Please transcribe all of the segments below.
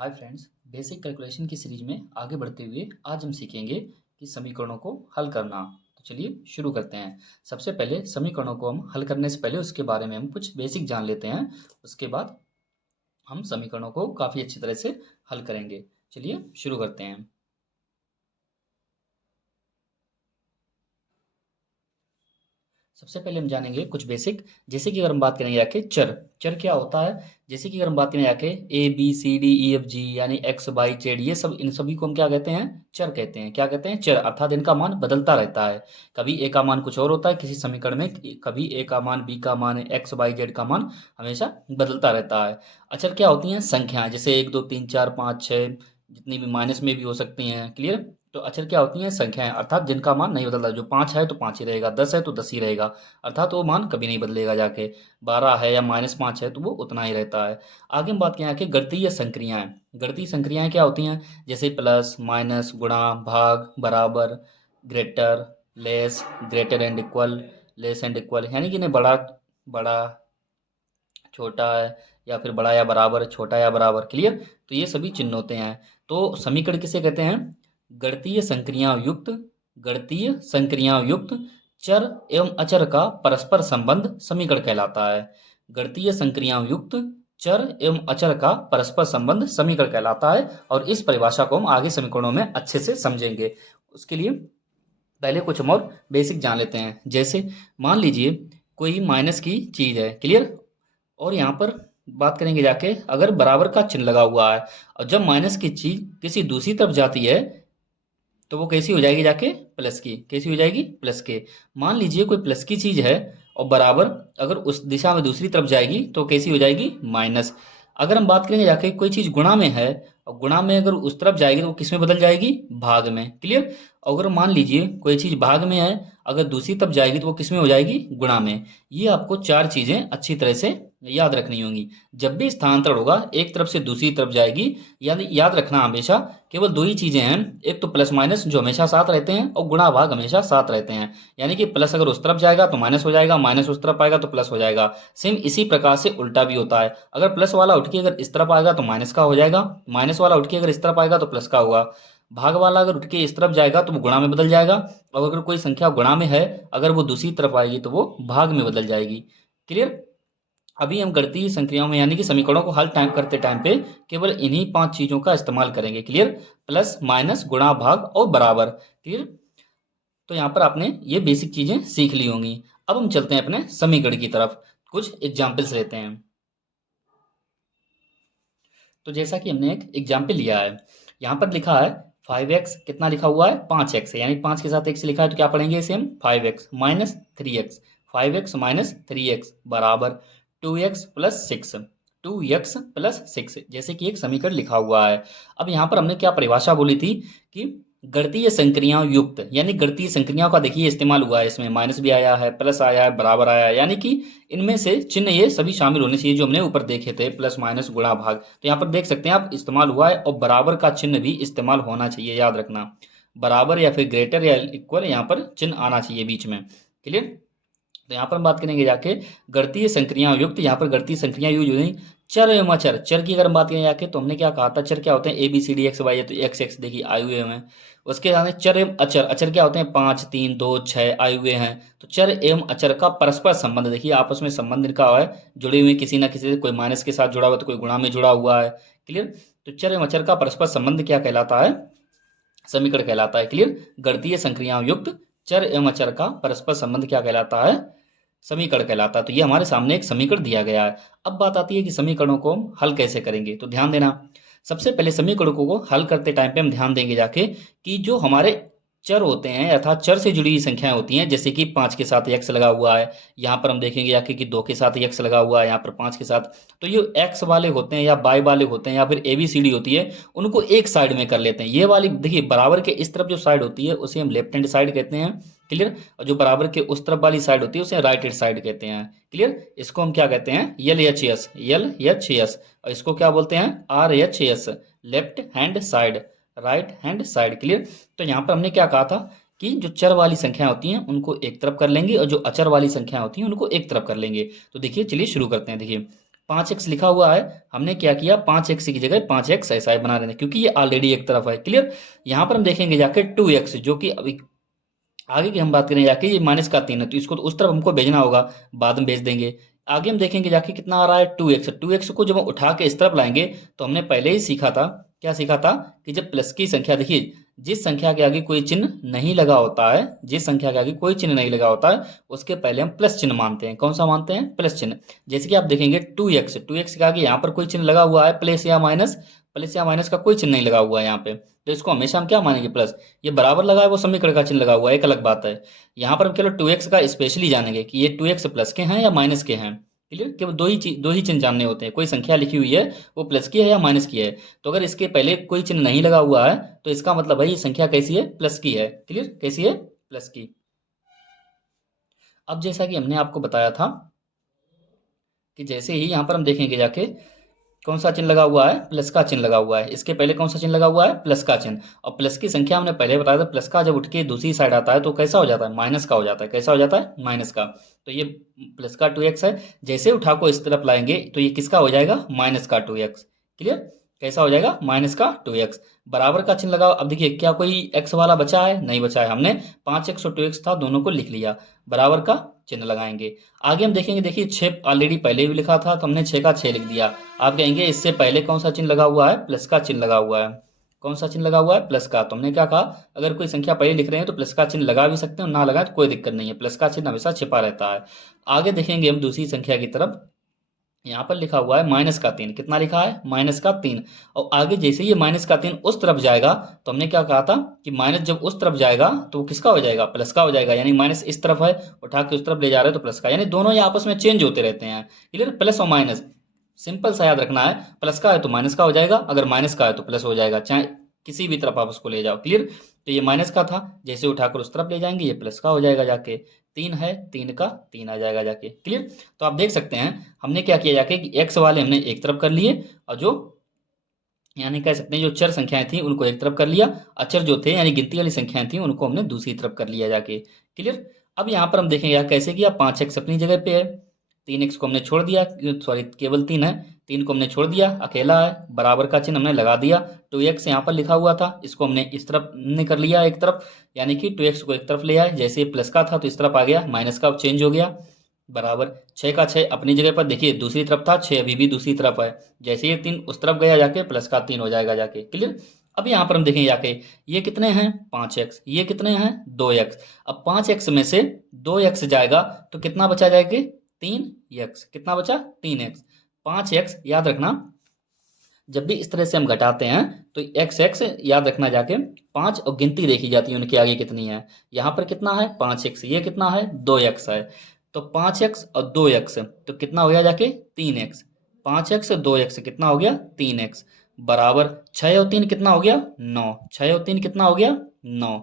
Hi friends, basic calculation की series में आगे बढ़ते हुए आज हम सीखेंगे कि समीकरणों को हल करना। तो चलिए शुरू करते हैं। सबसे पहले समीकरणों को हम हल करने से पहले उसके बारे में हम कुछ बेसिक जान लेते हैं। उसके बाद हम समीकरणों को काफ़ी अच्छी तरह से हल करेंगे। चलिए शुरू करते हैं। सबसे पहले हम जानेंगे कुछ बेसिक, जैसे कि अगर हम बात करेंगे आके चर। चर क्या होता है? जैसे कि अगर हम बात करें आके A B C D E F G यानी एक्स वाई जेड, ये सब इन सभी को हम क्या कहते हैं? चर कहते हैं। क्या कहते हैं? चर। अर्थात इनका मान बदलता रहता है। कभी ए का मान कुछ और होता है किसी समीकरण में, कभी ए का मान, बी का मान, एक्स वाई जेड का मान हमेशा बदलता रहता है। अचर क्या होती हैं? संख्याएं, जैसे एक दो तीन चार पाँच छः, जितनी भी माइनस में भी हो सकती हैं। क्लियर? तो अचर क्या होती हैं? संख्याएं, अर्थात जिनका मान नहीं बदलता। जो 5 है तो 5 ही रहेगा, 10 है तो 10 ही रहेगा, अर्थात वो मान कभी नहीं बदलेगा जाके। 12 है या -5 है तो वो उतना ही रहता है। आगे हम बात करें कि गणितीय संक्रियाएं। गणितीय संक्रियाएं क्या होती हैं? जैसे प्लस, माइनस, गुणा, भाग, बराबर, greater, less, greater and equal, less and equal, यानी कि इन्हें बड़ा बड़ा, छोटा है, या फिर बड़ा या बराबर, छोटा या बराबर। क्लियर? तो ये सभी चिन्ह होते हैं। तो समीकरण किसे कहते हैं? गणितीय संक्रियाओं युक्त, गणितीय संक्रियाओं युक्त चर एवं अचर का परस्पर संबंध समीकरण कहलाता है। गणितीय संक्रियाओं युक्त चर एवं अचर का परस्पर संबंध समीकरण कहलाता है। और इस परिभाषा को हम आगे समीकरणों में अच्छे से समझेंगे। उसके लिए पहले कुछ हम और बेसिक जान लेते हैं। जैसे मान लीजिए कोई माइनस की चीज है। क्लियर? और यहाँ पर बात करेंगे जाके, अगर बराबर का चिन्ह लगा हुआ है और जब माइनस की चीज किसी दूसरी तरफ जाती है तो वो कैसी हो जाएगी जाके? प्लस की। कैसी हो जाएगी? प्लस के। मान लीजिए कोई प्लस की चीज है और बराबर अगर उस दिशा में दूसरी तरफ जाएगी तो कैसी हो जाएगी? माइनस। अगर हम बात करेंगे जाके कोई चीज गुणा में है और गुणा में अगर उस तरफ जाएगी तो वो किस में बदल जाएगी? भाग में। क्लियर? अगर मान लीजिए कोई चीज भाग में है, अगर दूसरी तरफ जाएगी तो वो किस में हो जाएगी? गुणा में। ये आपको चार चीजें अच्छी तरह से याद रखनी होंगी। जब भी स्थानांतरण होगा एक तरफ से दूसरी तरफ जाएगी, यानी याद रखना हमेशा केवल दो ही चीजें हैं। एक तो प्लस माइनस जो हमेशा साथ रहते हैं, और गुणा भाग हमेशा साथ रहते हैं। यानी कि प्लस अगर उस तरफ जाएगा तो माइनस हो जाएगा, माइनस उस तरफ आएगा तो प्लस हो जाएगा। सेम इसी प्रकार से उल्टा भी होता है। अगर प्लस वाला उठ के अगर इस तरफ आएगा तो माइनस का हो जाएगा, माइनस वाला उठ के अगर इस तरफ आएगा तो प्लस का होगा। भाग वाला अगर उठ के इस तरफ जाएगा तो वो गुणा में बदल जाएगा, और अगर कोई संख्या गुणा में है, अगर वो दूसरी तरफ आएगी तो वो भाग में बदल जाएगी। क्लियर? अभी हम गणितीय संक्रियाओं में यानी कि समीकरणों को हल टाइम करते टाइम पे केवल इन्हीं पांच चीजों का इस्तेमाल करेंगे। क्लियर? प्लस, माइनस, गुणा, भाग और बराबर। क्लियर? तो यहाँ पर आपने ये बेसिक चीजें सीख ली होंगी। अब हम चलते हैं अपने समीकरण की तरफ, कुछ एग्जाम्पल्स लेते हैं। तो जैसा कि हमने एक एग्जाम्पल लिया है, यहाँ पर लिखा है 5x, कितना लिखा हुआ है? 5x है, यानी 5 के साथ x लिखा है तो क्या पढ़ेंगे इसे हम? 5x minus 3x। 5x minus 3x बराबर 2x प्लस 6। 2x प्लस 6 जैसे कि एक समीकरण लिखा हुआ है। अब यहाँ पर हमने क्या परिभाषा बोली थी कि गणितीय संक्रियाओं युक्त, यानी गणितीय संक्रियाओं का देखिए इस्तेमाल हुआ है। इसमें माइनस भी आया है, प्लस आया है, बराबर आया है, यानी कि इनमें से चिन्ह ये सभी शामिल होने चाहिए जो हमने ऊपर देखे थे, प्लस, माइनस, गुणा, भाग। तो यहाँ पर देख सकते हैं आप इस्तेमाल हुआ है, और बराबर का चिन्ह भी इस्तेमाल होना चाहिए, याद रखना। बराबर या फिर ग्रेटर या इक्वल यहाँ पर चिन्ह आना चाहिए बीच में। क्लियर? तो यहाँ पर हम बात करेंगे जाके गणितीय संक्रियाओं युक्त। यहाँ पर गणितीय संक्रिया यूज हुई चर एवं अचर। चर की अगर हम बात करें जाके तो हमने क्या कहा था? चर क्या होते हैं? A B C D X Y है तो एक्स एक्स देखिए आए हुए हैं। उसके साथ चर एवं अचर। अचर क्या होते हैं? 5 3 2 6 आए हुए हैं। तो चर एवं अचर का परस्पर संबंध देखिए, आपस में संबंध इनका है, जुड़े हुए किसी ना किसी से। कोई माइनस के साथ जुड़ा हुआ तो कोई गुणा में जुड़ा हुआ है। क्लियर? तो चर एवं अचर का परस्पर संबंध क्या कहलाता है? समीकरण कहलाता है। क्लियर? गणितीय संक्रियाओं युक्त चर एवं अचर का परस्पर संबंध क्या कहलाता है? समीकरण कहलाता है। तो ये हमारे सामने एक समीकरण दिया गया है। अब बात आती है कि समीकरणों को हम हल कैसे करेंगे। तो ध्यान देना, सबसे पहले समीकरणों को हल करते टाइम पे हम ध्यान देंगे जाके कि जो हमारे चर होते हैं अर्थात चर से जुड़ी हुई संख्याएं होती हैं, जैसे कि 5 के साथ x लगा हुआ है, यहाँ पर हम देखेंगे जाके कि 2 के साथ x लगा हुआ है, यहाँ पर 5 के साथ। तो ये x वाले होते हैं या y वाले होते हैं या फिर ABCD होती है, उनको एक साइड में कर लेते हैं। ये वाली देखिए बराबर के इस तरफ जो साइड होती है उसे हम लेफ्ट हैंड साइड कहते हैं। क्लियर? और जो बराबर के उस तरफ वाली साइड होती है उसे राइट हैंड साइड कहते हैं। क्लियर? इसको हम क्या कहते हैं? LHS, LHS। और इसको क्या बोलते हैं? RHS, left hand side, right hand side. Clear? तो यहाँ पर हमने क्या कहा था कि जो चर वाली संख्या होती हैं उनको एक तरफ कर लेंगे और जो अचर वाली संख्या होती हैं उनको एक तरफ कर लेंगे। तो देखिए, चलिए शुरू करते हैं। देखिए 5x लिखा हुआ है, हमने क्या किया 5x की जगह 5x ऐसा ही बना देना, क्योंकि ये ऑलरेडी एक तरफ है। क्लियर। यहाँ पर हम देखेंगे जाके 2x, जो कि अभी आगे की हम बात करें जाके, ये -3 है, तो इसको तो उस तरफ हमको भेजना होगा, बाद में भेज देंगे। आगे हम देखेंगे जाके कितना आ रहा है 2x को जब हम उठा के इस तरफ लाएंगे, तो हमने पहले ही सीखा था, क्या सीखा था कि जब प्लस की संख्या, देखिए जिस संख्या के आगे कोई चिन्ह नहीं लगा होता है, जिस संख्या के आगे कोई चिन्ह नहीं लगा होता है, उसके पहले हम प्लस चिन्ह मानते हैं। कौन सा मानते हैं? प्लस चिन्ह। जैसे कि आप देखेंगे 2x के आगे यहाँ पर कोई चिन्ह लगा हुआ है, प्लस या माइनस का कोई चिन्ह नहीं लगा हुआ है यहाँ पे, तो इसको हमेशा हम क्या मानेंगे? प्लस। ये बराबर लगा है, वो समीकरण का चिन्ह लगा हुआ है, एक अलग बात है। यहाँ पर हम केवल 2x का स्पेशली जानेंगे कि ये 2x प्लस के हैं या माइनस के हैं। क्लियर। केवल दो ही चिन्ह जानने होते हैं, कोई संख्या लिखी हुई है वो प्लस की है या माइनस की है, तो अगर इसके पहले कोई चिन्ह नहीं लगा हुआ है तो इसका मतलब है ये संख्या कैसी है? प्लस की है। क्लियर। कैसी है? प्लस की। अब जैसा कि हमने आपको बताया था कि जैसे ही यहाँ पर हम देखेंगे जाके कौन सा चिन्ह लगा हुआ है? प्लस का चिन्ह लगा हुआ है। इसके पहले कौन सा चिन्ह लगा हुआ है? प्लस का चिन्ह। और प्लस की संख्या हमने पहले बताया था, प्लस का जब उठ के दूसरी साइड आता है तो कैसा हो जाता है? माइनस का हो जाता है। कैसा हो जाता है? माइनस का। तो ये प्लस का 2x है, जैसे उठा को इस तरफ लाएंगे तो ये किसका हो जाएगा? माइनस का 2x। क्लियर। कैसा हो जाएगा? माइनस का 2x। बराबर का चिन्ह लगाओ। अब देखिए क्या कोई x वाला बचा है? नहीं बचा है, हमने 5x और 2x था, दोनों को लिख लिया। बराबर का चिन्ह लगाएंगे। आगे हम देखेंगे, देखिए 6 ऑलरेडी पहले भी लिखा था, तो हमने 6 का 6 लिख दिया। आप कहेंगे इससे पहले कौन सा चिन्ह लगा हुआ है? प्लस का चिन्ह लगा हुआ है। कौन सा चिन्ह लगा हुआ है? प्लस का। तो हमने क्या कहा, अगर कोई संख्या पहले लिख रहे हैं तो प्लस का चिन्ह लगा भी सकते हैं, और ना लगाए तो कोई दिक्कत नहीं है, प्लस का चिन्ह हमेशा छिपा रहता है। आगे देखेंगे हम दूसरी संख्या की तरफ, यहाँ पर लिखा हुआ है -3। कितना लिखा है? -3। और आगे जैसे ये -3 उस तरफ जाएगा, तो हमने क्या कहा था कि माइनस जब उस तरफ जाएगा तो वो किसका हो जाएगा? प्लस का हो जाएगा। यानी माइनस इस तरफ है, उठा के उस तरफ ले जा रहे हैं तो प्लस का, यानी दोनों ये आपस में चेंज होते रहते हैं। क्लियर। प्लस और माइनस सिंपल सा याद रखना है, प्लस का है तो माइनस का हो जाएगा, अगर माइनस का है तो प्लस हो जाएगा, चाहे किसी भी तरफ आप उसको ले जाओ। क्लियर। तो ये माइनस का था, जैसे उठाकर उस तरफ ले जाएंगे ये प्लस का हो जाएगा जाके। 3 है, 3 का 3 आ जाएगा जाके। क्लियर। तो आप देख सकते हैं हमने क्या किया जाके कि एक्स वाले हमने एक तरफ कर लिए, और जो यानी कह सकते हैं जो चर संख्याएं थी उनको एक तरफ कर लिया, अचर जो थे यानी गिनती वाली संख्याएं थी उनको हमने दूसरी तरफ कर लिया जाके। क्लियर। अब यहाँ पर हम देखेंगे यार कैसे किया। 5x अपनी जगह पे है, 3x को हमने छोड़ दिया, सॉरी केवल 3 है, 3 को हमने छोड़ दिया, अकेला है, बराबर का चिन्ह हमने लगा दिया। 2x यहाँ पर लिखा हुआ था, इसको हमने इस तरफ ने कर लिया एक तरफ, यानी कि 2x को एक तरफ ले आए, जैसे प्लस का था तो इस तरफ आ गया, माइनस का चेंज हो गया। बराबर 6 का 6 अपनी जगह पर, देखिए दूसरी तरफ था, 6 अभी भी दूसरी तरफ है, जैसे ये 3 उस तरफ गया जाके प्लस का 3 हो जाएगा जाके। क्लियर। अब यहाँ पर हम देखेंगे जाके ये कितने हैं? 5x। ये कितने हैं? 2x। अब 5x में से 2x जाएगा तो कितना बचा जाएगा? 3x। कितना बचा? 3x। 5x याद रखना, जब भी इस तरह से हम घटाते हैं तो x याद रखना जाके 5 और गिनती देखी जाती है उनके आगे कितनी है। यहाँ पर कितना है? 5x। ये कितना है? 2x है। तो 5x और 2x तो कितना हो गया जाके? 3x। 5x और 2x कितना हो गया? 3x। बराबर 6 और 3 कितना हो गया? 9। 6 और 3 कितना हो गया? 9।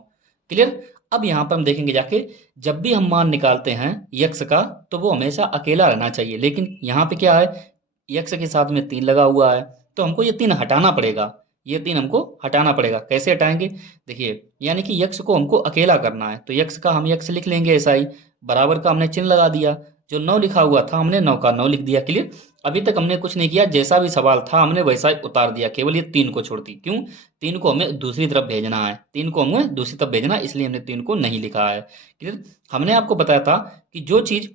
क्लियर। अब यहाँ पर हम देखेंगे जाके, जब भी हम मान निकालते हैं यक्स का तो वो हमेशा अकेला रहना चाहिए, लेकिन यहाँ पे क्या है, यक्स के साथ में 3 लगा हुआ है, तो हमको ये 3 हटाना पड़ेगा। ये 3 हमको हटाना पड़ेगा। कैसे हटाएंगे? देखिए यानी कि यक्स को हमको अकेला करना है, तो यक्स का हम यक्स लिख लेंगे ऐसा ही, बराबर का हमने चिन्ह लगा दिया, जो 9 लिखा हुआ था हमने 9 का 9 लिख दिया। क्लियर। अभी तक हमने कुछ नहीं किया, जैसा भी सवाल था हमने वैसा ही उतार दिया, केवल ये 3 को छोड़ती। क्यों? 3 को हमें दूसरी तरफ भेजना है, 3 को हमें दूसरी तरफ भेजना है, इसलिए हमने 3 को नहीं लिखा है। क्लियर। हमने आपको बताया था कि जो चीज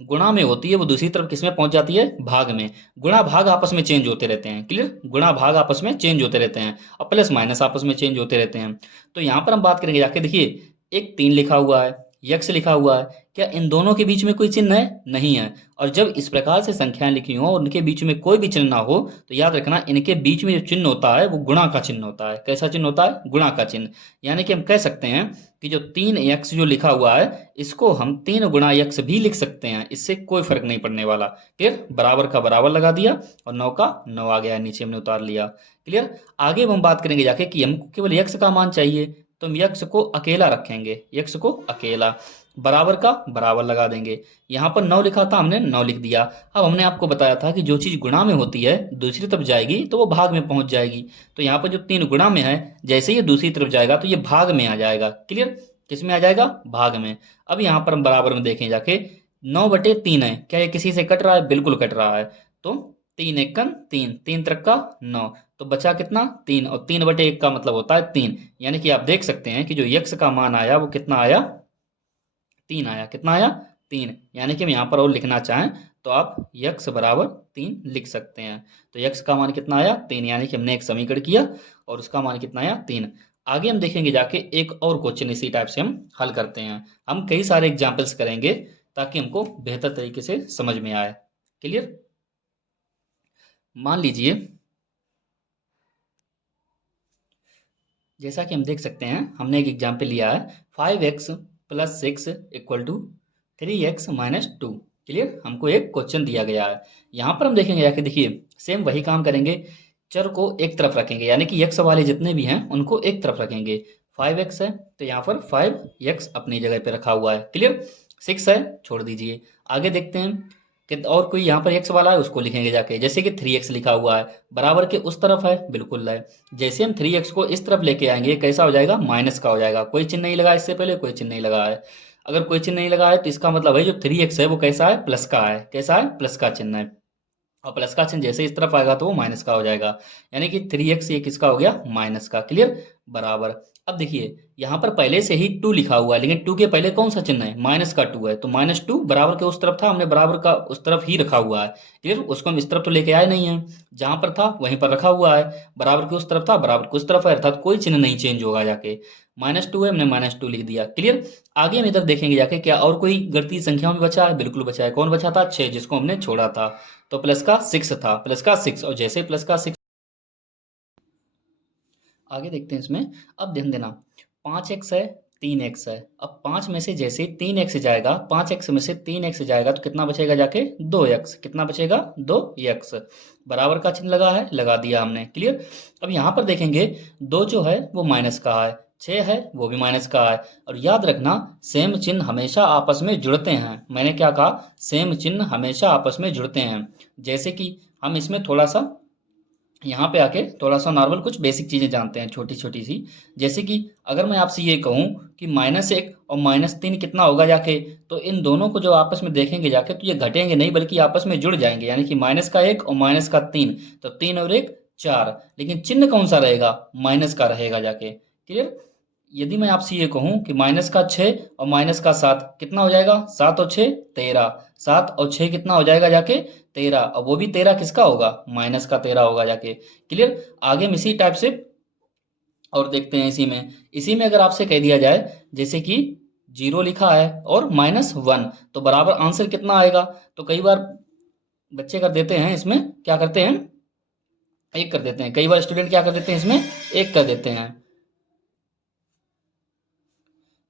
गुणा में होती है वो दूसरी तरफ किस में पहुंच जाती है? भाग में। गुणा भाग आपस में चेंज होते रहते हैं। क्लियर। गुणा भाग आपस में चेंज होते रहते हैं, और प्लस माइनस आपस में चेंज होते रहते हैं। तो यहाँ पर हम बात करेंगे जाके, देखिए एक 3 लिखा हुआ है, यक्स लिखा हुआ है, क्या इन दोनों के बीच में कोई चिन्ह है? नहीं है। और जब इस प्रकार से संख्याएं लिखी हो और उनके बीच में कोई भी चिन्ह ना हो, तो याद रखना इनके बीच में जो चिन्ह होता है वो गुणा का चिन्ह होता है। कैसा चिन्ह होता है? गुणा का चिन्ह। यानी कि हम कह सकते हैं कि जो 3x जो लिखा हुआ है इसको हम 3 गुणा यक्स भी लिख सकते हैं, इससे कोई फर्क नहीं पड़ने वाला। क्लियर। बराबर का बराबर लगा दिया और 9 का 9 आ गया, नीचे हमने उतार लिया। क्लियर। आगे हम बात करेंगे जाके कि हमको केवल यक्स का मान चाहिए, तो हम यक्स को अकेला रखेंगे, यक्स को अकेला, बराबर का बराबर लगा देंगे। यहाँ पर 9 लिखा था, हमने 9 लिख दिया। अब हमने आपको बताया था कि जो चीज़ गुणा में होती है दूसरी तरफ जाएगी तो वो भाग में पहुंच जाएगी। तो यहाँ पर जो 3 गुणा में है, जैसे ये दूसरी तरफ जाएगा तो ये भाग में आ जाएगा। क्लियर। किस में आ जाएगा? भाग में। अब यहाँ पर हम बराबर में देखें जाके 9/3 है, क्या ये किसी से कट रहा है? बिल्कुल कट रहा है। तो 3 × 1 = 3, 3 × 3 = 9, तो बचा कितना 3, और 3/1 का मतलब होता है 3, यानी कि आप देख सकते हैं कि जो यक्स का मान आया वो कितना आया, 3 आया। कितना आया, 3, यानी कि हम यहाँ पर और लिखना चाहें तो आप यक्स बराबर 3 लिख सकते हैं। तो यक्स का मान कितना आया, 3, यानी कि हमने एक समीकरण किया और उसका मान कितना आया, 3। आगे हम देखेंगे जाके एक और क्वेश्चन इसी टाइप से हम हल करते हैं। हम कई सारे एग्जाम्पल्स करेंगे ताकि हमको बेहतर तरीके से समझ में आए। क्लियर। मान लीजिए, जैसा कि हम देख सकते हैं, हमने एक एग्जाम्पल लिया है 5x + 6 = 3x - 2। क्लियर, हमको एक क्वेश्चन दिया गया है। यहाँ पर हम देखेंगे जाके, देखिए सेम वही काम करेंगे, चर को एक तरफ रखेंगे, यानी कि x वाले जितने भी हैं उनको एक तरफ रखेंगे। 5x है तो यहाँ पर 5x अपनी जगह पे रखा हुआ है। क्लियर। 6 है, छोड़ दीजिए। आगे देखते हैं कि और कोई यहाँ पर x वाला है, उसको लिखेंगे जाके, जैसे कि 3x लिखा हुआ है, बराबर के उस तरफ है, बिल्कुल है। जैसे हम 3x को इस तरफ लेके आएंगे, कैसा हो जाएगा, माइनस का हो जाएगा। कोई चिन्ह नहीं लगा, इससे पहले कोई चिन्ह नहीं लगा है। अगर कोई चिन्ह नहीं लगा है तो इसका मतलब है जो 3x है वो कैसा है, प्लस का है। कैसा है, प्लस का चिन्ह है। और प्लस का चिन्ह जैसे इस तरफ आएगा तो वो माइनस का हो जाएगा, यानी कि 3x ये किसका हो गया, माइनस का। क्लियर, बराबर। अब देखिए यहाँ पर पहले से ही 2 लिखा हुआ है, लेकिन 2 के पहले कौन सा चिन्ह है, माइनस का 2 है, तो -2 बराबर के उस तरफ था, हमने बराबर का उस तरफ ही रखा हुआ है। क्लियर, उसको हम इस तरफ तो लेके आए नहीं है, जहां पर था वहीं पर रखा हुआ है। बराबर के उस तरफ था, बराबर के उस तरफ है, अर्थात कोई चिन्ह नहीं चेंज होगा जाके। -2 है, हमने -2 लिख दिया। क्लियर। आगे हम इधर देखेंगे जाके क्या और कोई गणितीय संख्या में बचा है, बिल्कुल बचा है। कौन बचा था, 6, जिसको हमने छोड़ा था। तो प्लस का 6 था, प्लस का 6, और जैसे प्लस का 6, आगे देखते हैं इसमें। अब ध्यान देना, 5x है, 3x है। अब 5 में से जैसे 3x जाएगा, 5x में से 3x जाएगा तो कितना बचेगा जाके, 2x। कितना बचेगा, 2x। बराबर का चिन्ह लगा है, लगा दिया हमने। क्लियर। अब यहाँ पर देखेंगे 2 जो है वो माइनस का है, 6 है वो भी माइनस का है। और याद रखना, सेम चिन्ह हमेशा आपस में जुड़ते हैं। मैंने क्या कहा, सेम चिन्ह हमेशा आपस में जुड़ते हैं। जैसे कि हम इसमें थोड़ा सा यहाँ पे आके थोड़ा सा नॉर्मल कुछ बेसिक चीज़ें जानते हैं, छोटी छोटी सी। जैसे कि अगर मैं आपसे ये कहूँ कि -1 और -3 कितना होगा जाके, तो इन दोनों को जो आपस में देखेंगे जाके तो ये घटेंगे नहीं, बल्कि आपस में जुड़ जाएंगे, यानी कि -1 और -3, तो 3 और 1 4। लेकिन चिन्ह कौन सा रहेगा, माइनस का रहेगा जाके। क्लियर। यदि मैं आपसे ये कहूँ कि -6 और -7 कितना हो जाएगा, 7 और 6 13, 7 और 6 कितना हो जाएगा जाके, 13, और वो भी 13 किसका होगा, माइनस का 13 होगा जाके। क्लियर। आगे हम इसी टाइप से और देखते हैं, इसी में अगर आपसे कह दिया जाए जैसे कि 0 लिखा है और -1, तो बराबर आंसर कितना आएगा। तो कई बार बच्चे कर देते हैं, इसमें क्या करते हैं, 1 कर देते हैं। कई बार स्टूडेंट क्या कर देते हैं, इसमें 1 कर देते हैं।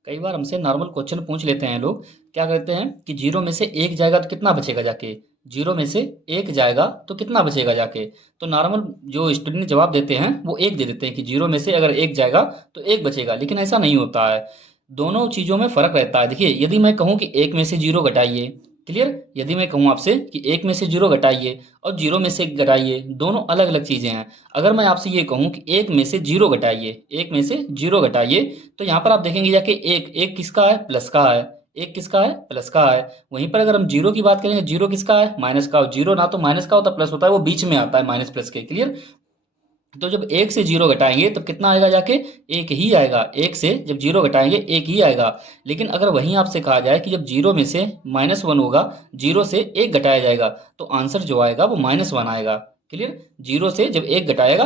कई बार हमसे नॉर्मल क्वेश्चन पूछ लेते हैं लोग, क्या करते हैं कि 0 में से 1 जाएगा तो कितना बचेगा जाके, 0 में से 1 जाएगा तो कितना बचेगा जाके। तो नॉर्मल जो स्टूडेंट जवाब देते हैं वो 1 दे देते हैं कि 0 में से अगर 1 जाएगा तो 1 बचेगा, लेकिन ऐसा नहीं होता है। दोनों चीज़ों में फ़र्क रहता है। देखिए यदि मैं कहूँ कि 1 में से 0 घटाइए, क्लियर, यदि मैं कहूँ आपसे कि 1 में से 0 घटाइए और 0 में से 1 घटाइए, दोनों अलग अलग चीज़ें हैं। अगर मैं आपसे ये कहूँ कि 1 में से 0 घटाइए, 1 में से 0 घटाइए, तो यहाँ पर आप देखेंगे जाके एक एक किसका है, प्लस का है। एक किसका है, प्लस का है। वहीं पर अगर हम जीरो की बात करेंगे, जीरो किसका है, माइनस का। जीरो ना तो माइनस का होता प्लस होता है, वो बीच में आता है माइनस प्लस के। क्लियर। तो जब 1 से 0 घटाएंगे तो कितना आएगा जाके, 1 ही आएगा। 1 से जब 0 घटाएंगे 1 ही आएगा। लेकिन अगर वहीं आपसे कहा जाए कि जब 0 में से -1 होगा, 0 से 1 घटाया जाएगा, तो आंसर जो आएगा वो -1 आएगा। क्लियर। 0 से जब 1 घटाएगा,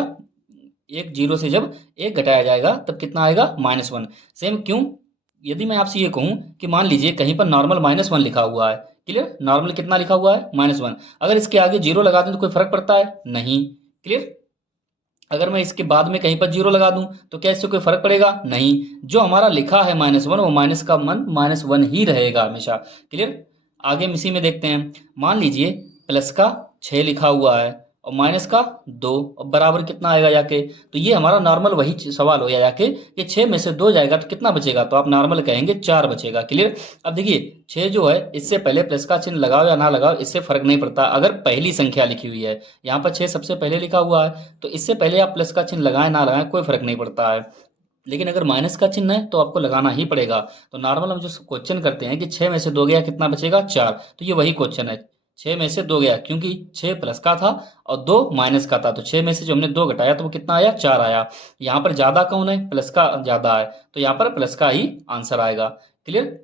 0 से जब 1 घटाया जाएगा तब कितना आएगा, -1। सेम क्यों, यदि मैं आपसे ये कहूँ कि मान लीजिए कहीं पर नॉर्मल -1 लिखा हुआ है। क्लियर। नॉर्मल कितना लिखा हुआ है, -1। अगर इसके आगे 0 लगा दें तो कोई फर्क पड़ता है, नहीं। क्लियर। अगर मैं इसके बाद में कहीं पर 0 लगा दूं तो क्या इससे कोई फर्क पड़ेगा, नहीं। जो हमारा लिखा है -1, वो माइनस का मन -1 ही रहेगा हमेशा। क्लियर। आगे हम इसी में देखते हैं। मान लीजिए प्लस का 6 लिखा हुआ है और माइनस का 2, और बराबर कितना आएगा जाके। तो ये हमारा नॉर्मल वही सवाल हो गया जाके कि 6 में से 2 जाएगा तो कितना बचेगा, तो आप नॉर्मल कहेंगे 4 बचेगा। क्लियर। अब देखिए 6 जो है, इससे पहले प्लस का चिन्ह लगाओ या ना लगाओ, इससे फर्क नहीं पड़ता अगर पहली संख्या लिखी हुई है। यहाँ पर 6 सबसे पहले लिखा हुआ है, तो इससे पहले आप प्लस का चिन्ह लगाएं ना लगाएं कोई फर्क नहीं पड़ता है। लेकिन अगर माइनस का चिन्ह है तो आपको लगाना ही पड़ेगा। तो नॉर्मल हम जो क्वेश्चन करते हैं कि 6 में से 2 गया कितना बचेगा, 4, तो ये वही क्वेश्चन है। 6 में से 2 गया, क्योंकि 6 प्लस का था और 2 माइनस का था, तो 6 में से जो हमने 2 घटाया तो वो कितना आया, 4 आया। यहाँ पर ज़्यादा कौन है, प्लस का ज़्यादा है, तो यहाँ पर प्लस का ही आंसर आएगा। क्लियर।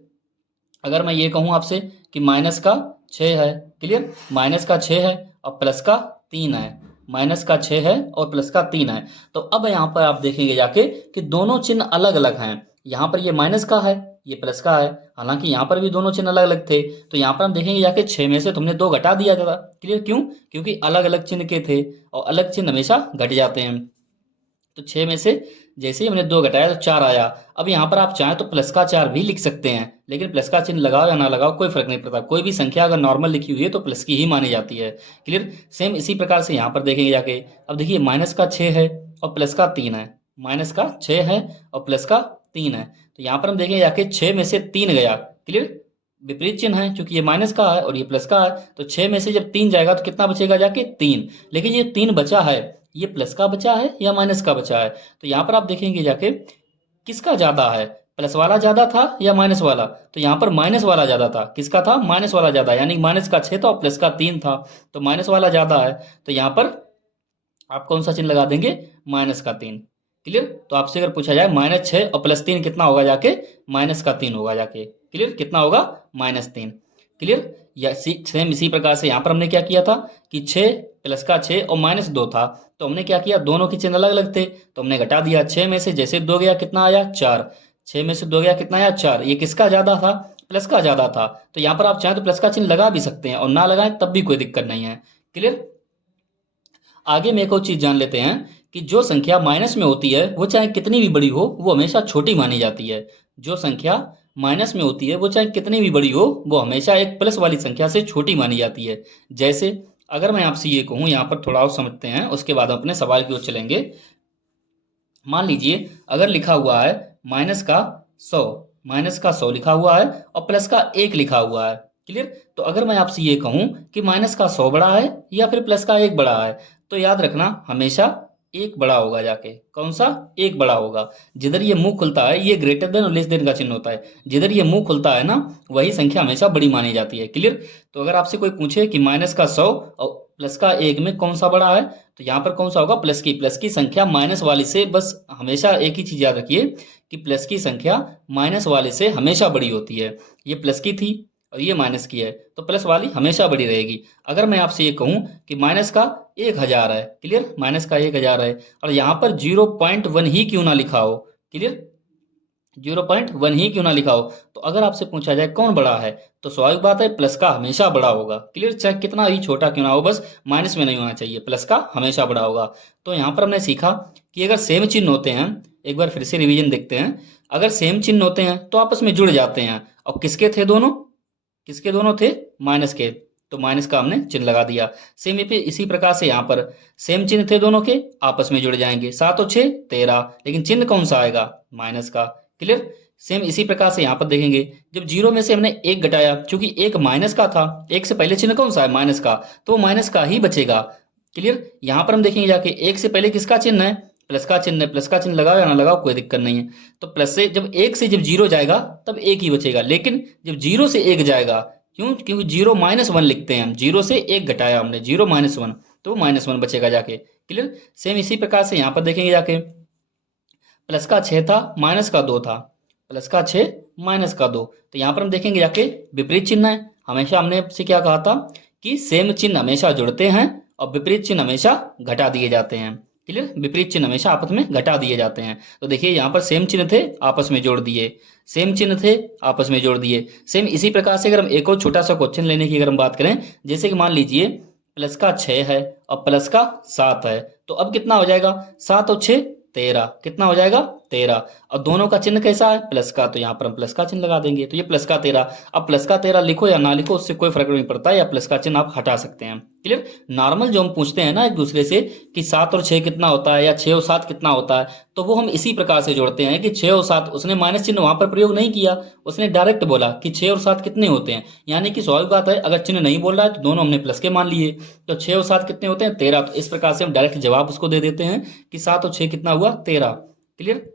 अगर मैं ये कहूँ आपसे कि माइनस का 6 है, क्लियर, माइनस का 6 है और प्लस का 3 है, माइनस का 6 है और प्लस का 3 है, तो अब यहाँ पर आप देखेंगे जाके कि दोनों चिन्ह अलग अलग हैं। यहाँ पर ये माइनस का है, ये प्लस का है, हालांकि यहाँ पर भी दोनों चिन्ह अलग अलग थे, तो यहाँ पर हम देखेंगे जाके 6 में से तुमने 2 घटा दिया था। क्लियर, क्यों, क्योंकि अलग अलग चिन्ह के थे और अलग चिन्ह हमेशा घट जाते हैं। तो 6 में से जैसे ही हमने 2 घटाया तो 4 आया। अब यहाँ पर आप चाहें तो प्लस का 4 भी लिख सकते हैं, लेकिन प्लस का चिन्ह लगाओ या ना लगाओ कोई फर्क नहीं पड़ता, कोई भी संख्या अगर नॉर्मल लिखी हुई है तो प्लस की ही मानी जाती है। क्लियर। सेम इसी प्रकार से यहाँ पर देखेंगे जाके, अब देखिए माइनस का 6 है और प्लस का 3 है, माइनस का 6 है और प्लस का 3 है, तो यहाँ पर हम देखेंगे जाके 6 में से 3 गया। क्लियर, विपरीत चिन्ह है, क्योंकि ये माइनस का है और ये प्लस का है, तो 6 में से जब 3 जाएगा तो कितना बचेगा जाके, 3। लेकिन ये 3 बचा है, ये प्लस का बचा है या माइनस का बचा है, तो यहाँ पर आप देखेंगे जाके किसका ज़्यादा है, प्लस वाला ज़्यादा था या माइनस वाला, तो यहाँ पर माइनस वाला ज़्यादा था। किसका था, माइनस वाला ज़्यादा, यानी माइनस का 6 था और प्लस का 3 था, तो माइनस वाला ज़्यादा है, तो यहाँ पर आप कौन सा चिन्ह लगा देंगे, माइनस का 3। क्लियर। तो आपसे अगर पूछा जाए -6 और +3 कितना होगा जाके, -3 होगा जाके। क्लियर, कितना होगा, -3। क्लियर। या सेम इसी प्रकार से यहाँ पर हमने क्या किया था कि 6 प्लस का 6 और -2 था, तो हमने क्या किया, दोनों के चिन्ह अलग अलग थे तो हमने घटा दिया। 6 में से जैसे 2 गया कितना आया, 4। 6 में से 2 गया कितना आया, 4। ये किसका ज़्यादा था, प्लस का ज़्यादा था, तो यहाँ पर आप चाहें तो प्लस का चिन्ह लगा भी सकते हैं और ना लगाएं तब भी कोई दिक्कत नहीं है। क्लियर। आगे में एक और चीज जान लेते हैं कि जो संख्या माइनस में होती है वो चाहे कितनी भी बड़ी हो वो हमेशा छोटी मानी जाती है। जो संख्या माइनस में होती है वो चाहे कितनी भी बड़ी हो वो हमेशा एक प्लस वाली संख्या से छोटी मानी जाती है। जैसे अगर मैं आपसे ये कहूँ, यहाँ पर थोड़ा और समझते हैं उसके बाद हम अपने सवाल की ओर चलेंगे। मान लीजिए अगर लिखा हुआ है माइनस का 100, माइनस का 100 लिखा हुआ है और प्लस का 1 लिखा हुआ है। क्लियर। तो अगर मैं आपसे ये कहूँ कि माइनस का 100 बड़ा है या फिर प्लस का 1 बड़ा है, तो याद रखना हमेशा 1 बड़ा होगा जाके। कौन सा, 1 बड़ा होगा। जिधर ये मुंह खुलता है ये ग्रेटर देन और लेस देन का चिन्ह होता है, जिधर ये मुंह खुलता है ना वही संख्या हमेशा बड़ी मानी जाती है। क्लियर। तो अगर आपसे कोई पूछे कि माइनस का 100 और प्लस का 1 में कौन सा बड़ा है, तो यहाँ पर कौन सा होगा, प्लस की संख्या माइनस वाली से, बस हमेशा एक ही चीज याद रखिए कि प्लस की संख्या माइनस वाले से हमेशा बड़ी होती है। ये प्लस की थी और ये माइनस की है तो प्लस वाली हमेशा बड़ी रहेगी। अगर मैं आपसे ये कहूँ कि माइनस का 1000 है, क्लियर, माइनस का 1000 है और यहाँ पर 0.1 ही क्यों ना लिखा हो, क्लियर, 0.1 ही क्यों ना लिखा हो, तो अगर आपसे पूछा जाए कौन बड़ा है तो स्वाभाविक बात है प्लस का हमेशा बड़ा होगा। क्लियर, चाहे कितना ही छोटा क्यों ना हो, बस माइनस में नहीं होना चाहिए, प्लस का हमेशा बड़ा होगा। तो यहाँ पर हमने सीखा कि अगर सेम चिन्ह होते हैं, एक बार फिर से रिवीजन देखते हैं, अगर सेम चिन्ह होते हैं तो आपस में जुड़ जाते हैं। और किसके थे दोनों, किसके दोनों थे, माइनस के, तो माइनस का हमने चिन्ह लगा दिया। सेम इसी प्रकार से यहाँ पर सेम चिन्ह थे दोनों के, आपस में जुड़ जाएंगे, 7 और 6 13, लेकिन चिन्ह कौन सा आएगा, माइनस का। क्लियर। सेम इसी प्रकार से यहाँ पर देखेंगे जब 0 में से हमने 1 घटाया, क्योंकि 1 माइनस का था, 1 से पहले चिन्ह कौन सा है, माइनस का, तो वो माइनस का ही बचेगा। क्लियर। यहाँ पर हम देखेंगे जाके 1 से पहले किसका चिन्ह है, प्लस का चिन्ह है, प्लस का चिन्ह लगाओ या ना लगाओ कोई दिक्कत नहीं है। तो प्लस से जब 1 से जब 0 जाएगा तब 1 ही बचेगा, लेकिन जब 0 से 1 जाएगा, क्यों, क्योंकि 0-1 लिखते हैं हम, 0 से 1 घटाया हमने, 0-1 तो -1 बचेगा जाके। क्लियर। सेम इसी प्रकार से यहाँ पर देखेंगे जाके प्लस का 6 था, माइनस का 2 था, प्लस का 6 माइनस का 2, तो यहाँ पर हम देखेंगे जाके विपरीत चिन्ह है। हमेशा हमने आपसे क्या कहा था कि सेम चिन्ह हमेशा जुड़ते हैं और विपरीत चिन्ह हमेशा घटा दिए जाते हैं। क्लियर, विपरीत चिन्ह हमेशा आपस में घटा दिए जाते हैं। तो देखिए यहाँ पर सेम चिन्ह थे आपस में जोड़ दिए, सेम चिन्ह थे आपस में जोड़ दिए। सेम इसी प्रकार से अगर हम एक और छोटा सा क्वेश्चन लेने की अगर हम बात करें, जैसे कि मान लीजिए प्लस का 6 है और प्लस का 7 है, तो अब कितना हो जाएगा, 7 और 6 13, कितना हो जाएगा 13, और दोनों का चिन्ह कैसा है, प्लस का, तो यहाँ पर हम प्लस का चिन्ह लगा देंगे, तो ये प्लस का 13। अब प्लस का 13 लिखो या ना लिखो उससे कोई फर्क नहीं पड़ता है, या प्लस का चिन्ह आप हटा सकते हैं। क्लियर। नॉर्मल जो हम पूछते हैं ना एक दूसरे से कि 7 और 6 कितना होता है या 6 और 7 कितना होता है, तो वो हम इसी प्रकार से जोड़ते हैं कि 6 और 7, उसने माइनस चिन्ह वहां पर प्रयोग नहीं किया, उसने डायरेक्ट बोला कि 6 और 7 कितने होते हैं, यानी कि स्वाभाविक बात है अगर चिन्ह नहीं बोल रहा है तो दोनों हमने प्लस के मान लिए, तो 6 और 7 कितने होते हैं, 13। तो इस प्रकार से हम डायरेक्ट जवाब उसको दे देते हैं कि 7 और 6 कितना हुआ, 13। क्लियर।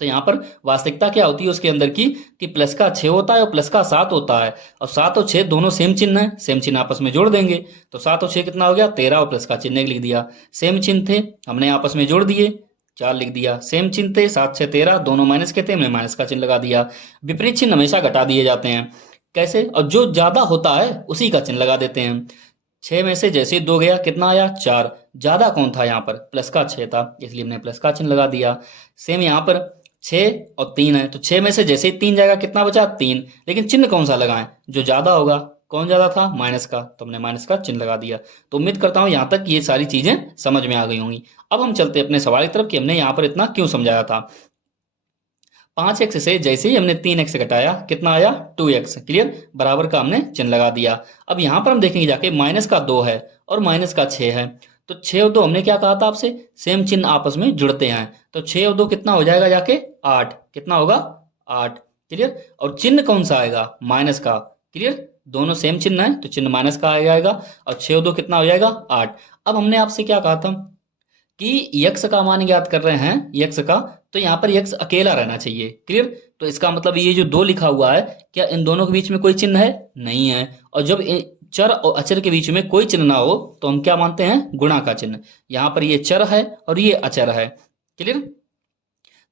तो यहाँ पर वास्तविकता क्या होती है उसके अंदर की, कि प्लस का 6 होता है और प्लस का 7 होता है। और 7 और 6 दोनों सेम चिन्ह है, सेम चिन्ह आपस में जोड़ देंगे तो 7 और 6 कितना हो गया 13, और प्लस का चिन्ह लिख दिया। सेम चिन्ह थे, हमने आपस में जोड़ दिए, 4 लिख दिया। सेम चिन्ह थे, 7 6 13, दोनों माइनस के थे, हमने माइनस का चिन्ह लगा दिया। विपरीत चिन्ह हमेशा घटा दिए जाते हैं। कैसे? और जो ज्यादा होता है उसी का चिन्ह लगा देते हैं। 6 में से जैसे ही 2 गया कितना आया 4। ज्यादा कौन था यहाँ पर? प्लस का 6 था, इसलिए हमने प्लस का चिन्ह लगा दिया। सेम यहाँ पर 6 और 3 है, तो 6 में से जैसे ही 3 जाएगा कितना बचा 3, लेकिन चिन्ह कौन सा लगाएं? जो ज्यादा होगा। कौन ज्यादा था? माइनस का, तो हमने माइनस का चिन्ह लगा दिया। तो उम्मीद करता हूं यहाँ तक ये सारी चीजें समझ में आ गई होंगी। अब हम चलते हैं अपने सवाल की तरफ कि हमने यहाँ पर इतना क्यों समझाया था। 5x से जैसे ही हमने 3x घटाया कितना आया 2x, क्लियर, बराबर का हमने चिन्ह लगा दिया। अब यहां पर हम देखेंगे जाके माइनस का 2 है और माइनस का 6 है, तो 6 और 2 हमने क्या कहा था आपसे, सेम चिन्ह आपस में जुड़ते हैं, तो 6 और 2 कितना हो जाएगा जाके 8, कितना होगा 8, क्लियर। और चिन्ह कौन सा आएगा? माइनस का, क्लियर, दोनों सेम चिन्ह है तो चिन्ह माइनस का आ जाएगा, और 6 और 2 कितना हो जाएगा 8। अब हमने आपसे क्या कहा था कि यक्स का मान ज्ञात कर रहे हैं, यक्स का, तो यहाँ पर यक्स अकेला रहना चाहिए, क्लियर। तो इसका मतलब ये जो 2 लिखा हुआ है, क्या इन दोनों के बीच में कोई चिन्ह है? नहीं है। और जब चर और अचर के बीच में कोई चिन्ह ना हो तो हम क्या मानते हैं? गुणा का चिन्ह। यहाँ पर ये चर है और ये अचर है, क्लियर।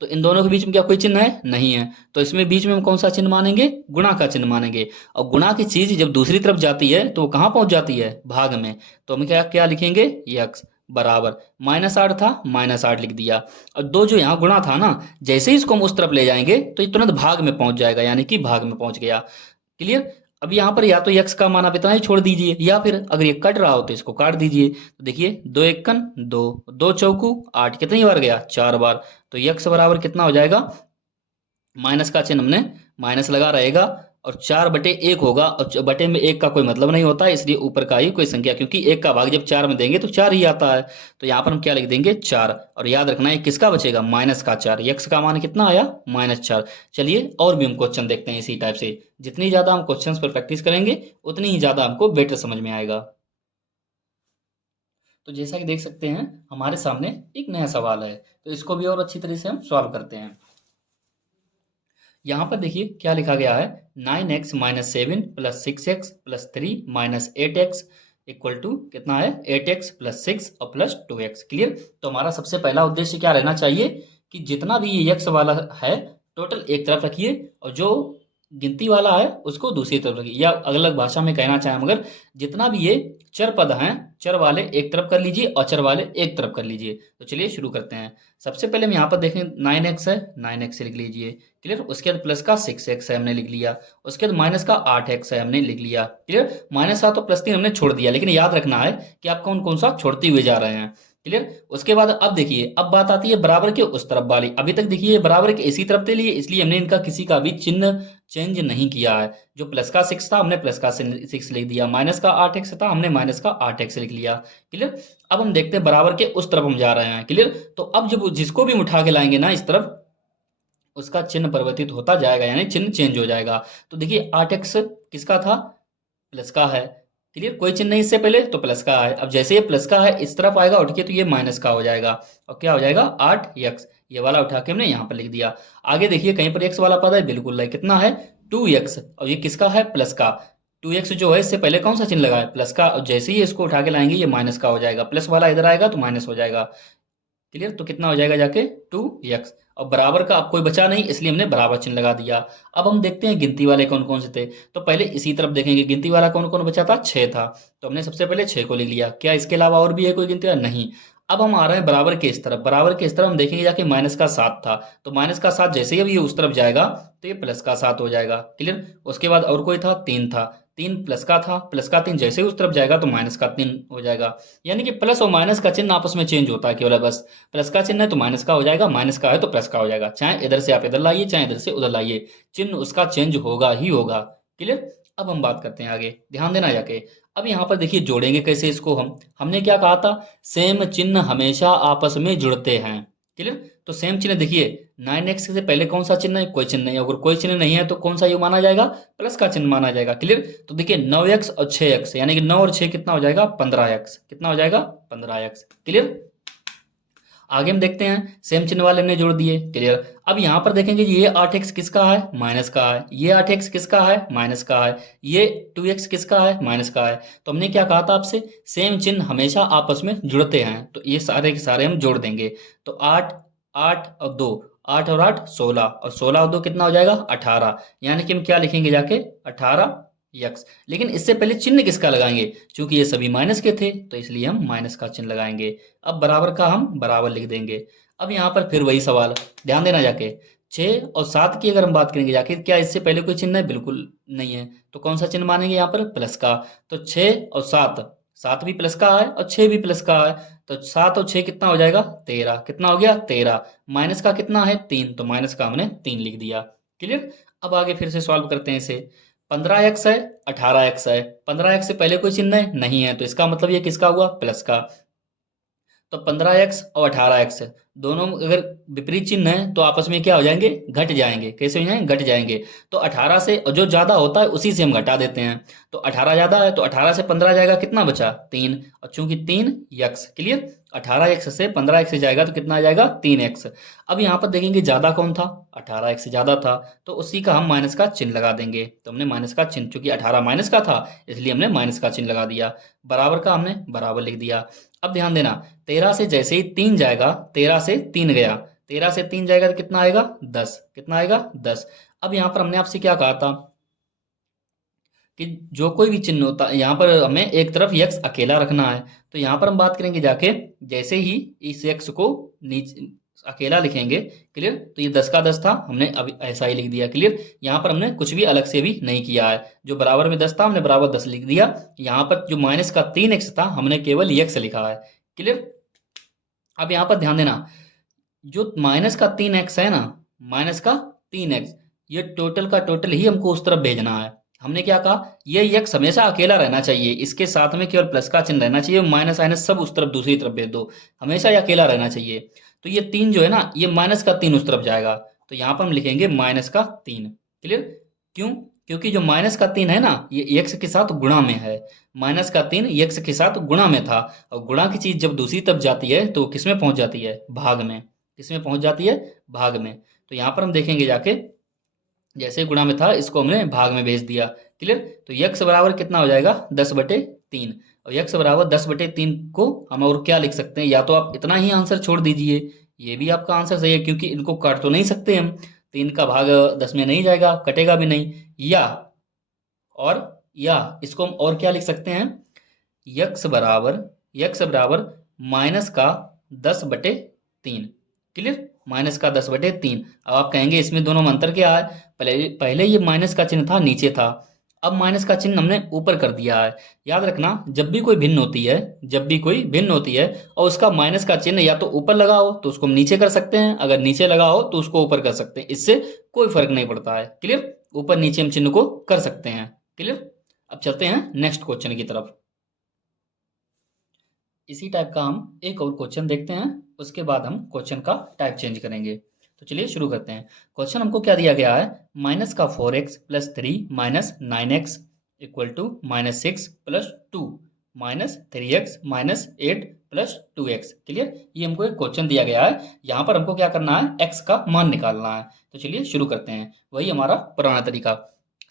तो इन दोनों के बीच में क्या कोई चिन्ह है? नहीं है। तो इसमें बीच में हम कौन सा चिन्ह मानेंगे? गुणा का चिन्ह मानेंगे। और गुणा की चीज जब दूसरी तरफ जाती है तो वो कहाँ पहुंच जाती है? भाग में। तो हम क्या क्या लिखेंगे? यक्स बराबर -8 था, -8 लिख दिया। और 2 जो यहाँ गुणा था ना, जैसे ही इसको हम उस तरफ ले जाएंगे तो ये तुरंत भाग में पहुंच जाएगा, यानी कि भाग में पहुंच गया, क्लियर। अब यहाँ पर या तो यक्स का मान आप इतना ही छोड़ दीजिए, या फिर अगर ये कट रहा हो तो इसको काट दीजिए। तो देखिए 2 एकन 2, 2 चौकू 8, कितनी बार गया? 4 बार। तो यक्स बराबर कितना हो जाएगा? माइनस का चिन्ह हमने माइनस लगा रहेगा, और 4/1 होगा, और बटे में 1 का कोई मतलब नहीं होता है, इसलिए ऊपर का ही कोई संख्या, क्योंकि 1 का भाग जब 4 में देंगे तो 4 ही आता है। तो यहाँ पर हम क्या लिख देंगे? 4। और याद रखना है किसका बचेगा? माइनस का 4। यक्स का मान कितना आया? -4। चलिए और भी हम क्वेश्चन देखते हैं इसी टाइप से। जितनी ज्यादा हम क्वेश्चंस पर प्रैक्टिस करेंगे उतनी ही ज्यादा हमको बेटर समझ में आएगा। तो जैसा कि देख सकते हैं हमारे सामने एक नया सवाल है, तो इसको भी और अच्छी तरह से हम सॉल्व करते हैं। यहाँ पर देखिए क्या लिखा गया है, 9x - 7 + 6x + 3 - 8x equal to कितना है? 8x + 6 और +2x, क्लियर। तो हमारा सबसे पहला उद्देश्य क्या रहना चाहिए कि जितना भी ये x वाला है टोटल एक तरफ रखिए, और जो गिनती वाला है उसको दूसरी तरफ रखिए, या अलग अलग भाषा में कहना चाहें मगर जितना भी ये चर पद हैं, चर वाले एक तरफ कर लीजिए और चर वाले एक तरफ कर लीजिए। तो चलिए शुरू करते हैं। सबसे पहले हम यहाँ पर देखें 9x है, 9x लिख लीजिए, क्लियर। उसके बाद प्लस का 6x है, हमने लिख लिया। उसके बाद माइनस का 8x है, हमने लिख लिया, क्लियर। -7 और +3 हमने छोड़ दिया, लेकिन याद रखना है कि आप कौन कौन सा छोड़ते हुए जा रहे हैं, क्लियर। उसके बाद अब देखिए, अब बात आती है बराबर के उस तरफ वाली। अभी तक देखिए बराबर के इसी तरफ के लिए, इसलिए हमने इनका किसी का भी चिन्ह चेंज नहीं किया है। जो प्लस का 6 था हमने प्लस का 6 लिख दिया, माइनस का 8x था हमने माइनस का 8x लिख लिया, क्लियर। अब हम देखते हैं बराबर के उस तरफ हम जा रहे हैं, क्लियर। तो अब जब जिसको भी हम उठा के लाएंगे ना इस तरफ, उसका चिन्ह परिवर्तित होता जाएगा, यानी चिन्ह चेंज हो जाएगा। तो देखिए 8x किसका था? प्लस का है, क्लियर। कोई चिन्ह नहीं इससे पहले, तो प्लस का है। अब जैसे ये प्लस का है इस तरफ आएगा उठ के, तो ये माइनस का हो जाएगा, और क्या हो जाएगा 8x। ये वाला उठा के हमने यहाँ पर लिख दिया। आगे देखिए कहीं पर x वाला पद है, बिल्कुल है, कितना है 2x, और ये किसका है? प्लस का। 2x जो है इससे पहले कौन सा चिन्ह लगा है? प्लस का, और जैसे ही इसको उठा के लाएंगे ये माइनस का हो जाएगा, प्लस वाला इधर आएगा तो माइनस हो जाएगा, क्लियर। तो कितना हो जाएगा जाके 2x, और बराबर का अब कोई बचा नहीं, इसलिए हमने बराबर चिन्ह लगा दिया। अब हम देखते हैं गिनती वाले कौन कौन से थे। तो पहले इसी तरफ देखेंगे गिनती वाला कौन कौन बचा था, 6 था, तो हमने सबसे पहले 6 को लिख लिया। क्या इसके अलावा और भी है कोई गिनती वाला? नहीं। अब हम आ रहे हैं बराबर के इस तरफ, बराबर के इस तरफ हम देखेंगे जाके माइनस का 7 था, तो माइनस का 7 जैसे ही अब ये उस तरफ जाएगा तो ये प्लस का 7 हो जाएगा, क्लियर। उसके बाद और कोई था? 3 था, 3 प्लस का था, प्लस का 3 जैसे ही उस तरफ जाएगा तो माइनस का 3 हो जाएगा। यानी कि प्लस और माइनस का चिन्ह आपस में चेंज होता है केवल, बस प्लस का चिन्ह है तो माइनस का हो जाएगा, माइनस का है तो प्लस का हो जाएगा। चाहे इधर से आप इधर लाइए, चाहे इधर से उधर लाइए, चिन्ह उसका चेंज होगा ही होगा, क्लियर। अब हम बात करते हैं आगे, ध्यान देना जाके। अब यहाँ पर देखिए जोड़ेंगे कैसे इसको हम, हमने क्या कहा था? सेम चिन्ह हमेशा आपस में जुड़ते हैं, क्लियर। तो सेम चिन्ह देखिए 9x से पहले कौन सा चिन्ह है? कोई चिन्ह नहीं। अगर कोई चिन्ह नहीं है तो कौन सा योग माना जाएगा? प्लस का चिन्ह माना जाएगा, क्लियर। तो देखिए 9x और 6x, यानी कि 9 और 6 कितना हो जाएगा? 15x, कितना हो जाएगा? 15x, clear. आगे हम देखते हैं, सेम चिन्ह वाले हमने जोड़ दिए, क्लियर। अब यहाँ पर देखेंगे ये 8x किसका है, माइनस का है, ये 8x किसका है, माइनस का है, ये 2x किसका है, माइनस का है। तो हमने क्या कहा था आपसे, सेम चिन्ह हमेशा आपस में जुड़ते हैं, तो ये सारे के सारे हम जोड़ देंगे। तो 8, 8 और 2, 8 और 8 16, और 16 और 2 कितना हो जाएगा, 18। यानी कि हम क्या लिखेंगे जाके, 18 यक्स। लेकिन इससे पहले चिन्ह किसका लगाएंगे, क्योंकि ये सभी माइनस के थे तो इसलिए हम माइनस का चिन्ह लगाएंगे। अब बराबर का हम बराबर लिख देंगे। अब यहाँ पर फिर वही सवाल, ध्यान देना जाके, 6 और 7 की अगर हम बात करेंगे जाके, क्या इससे पहले कोई चिन्ह है, बिल्कुल नहीं है, तो कौन सा चिन्ह मानेंगे यहाँ पर, प्लस का। तो 6 और 7, 7 भी प्लस का है और 6 भी प्लस का है, तो 7 और 6 कितना हो जाएगा, 13। कितना हो गया, 13। माइनस का कितना है, 3, तो माइनस का हमने 3 लिख दिया, क्लियर। अब आगे फिर से सॉल्व करते हैं इसे। 15x है, 18x है, 15x से पहले कोई चिन्ह है, नहीं है, तो इसका मतलब ये किसका हुआ, प्लस का। तो 15x और 18x दोनों अगर विपरीत चिन्ह है तो आपस में क्या हो जाएंगे, घट जाएंगे। कैसे हो जाएंगे, घट जाएंगे। तो 18 से जो ज्यादा होता है उसी से हम घटा देते हैं। तो 18 ज्यादा है तो 18 से 15 जाएगा, कितना बचा, 3, और चूंकि 3x, क्लियर। 18x से 15x से जाएगा तो कितना आ जाएगा, 3x। अब यहाँ पर देखेंगे ज्यादा कौन था, 18x से ज्यादा था, तो उसी का हम माइनस का चिन्ह लगा देंगे। तो हमने माइनस का चिन्ह, चूंकि 18 माइनस का था इसलिए हमने माइनस का चिन्ह लगा दिया। बराबर का हमने बराबर लिख दिया। अब ध्यान देना, 13 से जैसे ही 3 जाएगा, 13 से 3 गया, 13 से 3 जाएगा तो कितना आएगा, 10। कितना आएगा, 10। अब यहाँ पर हमने आपसे क्या कहा था कि जो कोई भी चिन्ह होता है यहाँ पर हमें एक तरफ यक्स अकेला रखना है। तो यहाँ पर हम बात करेंगे जाके, जैसे ही इस यक्स को नीचे अकेला लिखेंगे, क्लियर। तो ये 10 का 10 था, हमने अभी ऐसा ही लिख दिया, क्लियर। यहाँ पर हमने कुछ भी अलग से भी नहीं किया है, जो बराबर में 10 था हमने बराबर 10 लिख दिया। यहाँ पर जो माइनस का 3x था हमने केवल यक्स लिखा है, क्लियर। अब यहाँ पर ध्यान देना, जो माइनस का 3x है ना, माइनस का 3x, ये टोटल का टोटल ही हमको उस तरफ भेजना है। हमने क्या कहा, ये यक्स हमेशा अकेला रहना चाहिए, इसके साथ में केवल प्लस का चिन्ह रहना चाहिए, माइनस माइनस सब उस तरफ दूसरी तरफ भेज दो, हमेशा ये अकेला रहना चाहिए। तो ये 3 जो है ना, ये माइनस का 3 उस तरफ जाएगा, तो यहाँ पर हम लिखेंगे माइनस का 3, क्लियर। क्यों, क्योंकि जो माइनस का 3 है ना, ये यक्स के साथ गुणा में है। माइनस का 3 यक्स के साथ गुणा में था, और गुणा की चीज जब दूसरी तरफ जाती है तो किसमें पहुंच जाती है, भाग में। किसमें पहुंच जाती है, भाग में। तो यहाँ पर हम देखेंगे जाके, जैसे गुणा में था इसको हमने भाग में भेज दिया, क्लियर। तो यक्स बराबर कितना हो जाएगा, 10/3। और यक्स बराबर 10/3 को हम और क्या लिख सकते हैं, या तो आप इतना ही आंसर छोड़ दीजिए, ये भी आपका आंसर सही है, क्योंकि इनको काट तो नहीं सकते हम, 3 का भाग 10 में नहीं जाएगा, कटेगा भी नहीं। और या इसको हम और क्या लिख सकते हैं, यक्स बराबर माइनस का 10/3, क्लियर। माइनस का 10/3। अब आप कहेंगे इसमें दोनों में अंतर क्या है, पहले पहले ये माइनस का चिन्ह था, नीचे था, अब माइनस का चिन्ह हमने ऊपर कर दिया है। याद रखना, जब भी कोई भिन्न होती है, जब भी कोई भिन्न होती है और उसका माइनस का चिन्ह या तो ऊपर लगा हो तो उसको हम नीचे कर सकते हैं, अगर नीचे लगा हो तो उसको ऊपर कर सकते हैं, इससे कोई फर्क नहीं पड़ता है, क्लियर। ऊपर नीचे हम चिन्ह को कर सकते हैं, क्लियर। अब चलते हैं नेक्स्ट क्वेश्चन की तरफ। इसी टाइप का हम एक और क्वेश्चन देखते हैं, उसके बाद हम क्वेश्चन का टाइप चेंज करेंगे। तो चलिए शुरू करते हैं। क्वेश्चन हमको क्या दिया गया है, माइनस का 4x plus 3 minus 9x equal to minus 6 plus 2 minus 3x minus 8 plus 2x, clear. ये हमको एक क्वेश्चन दिया गया है, यहाँ पर हमको क्या करना है, x का मान निकालना है। तो चलिए शुरू करते हैं, वही हमारा पुराना तरीका।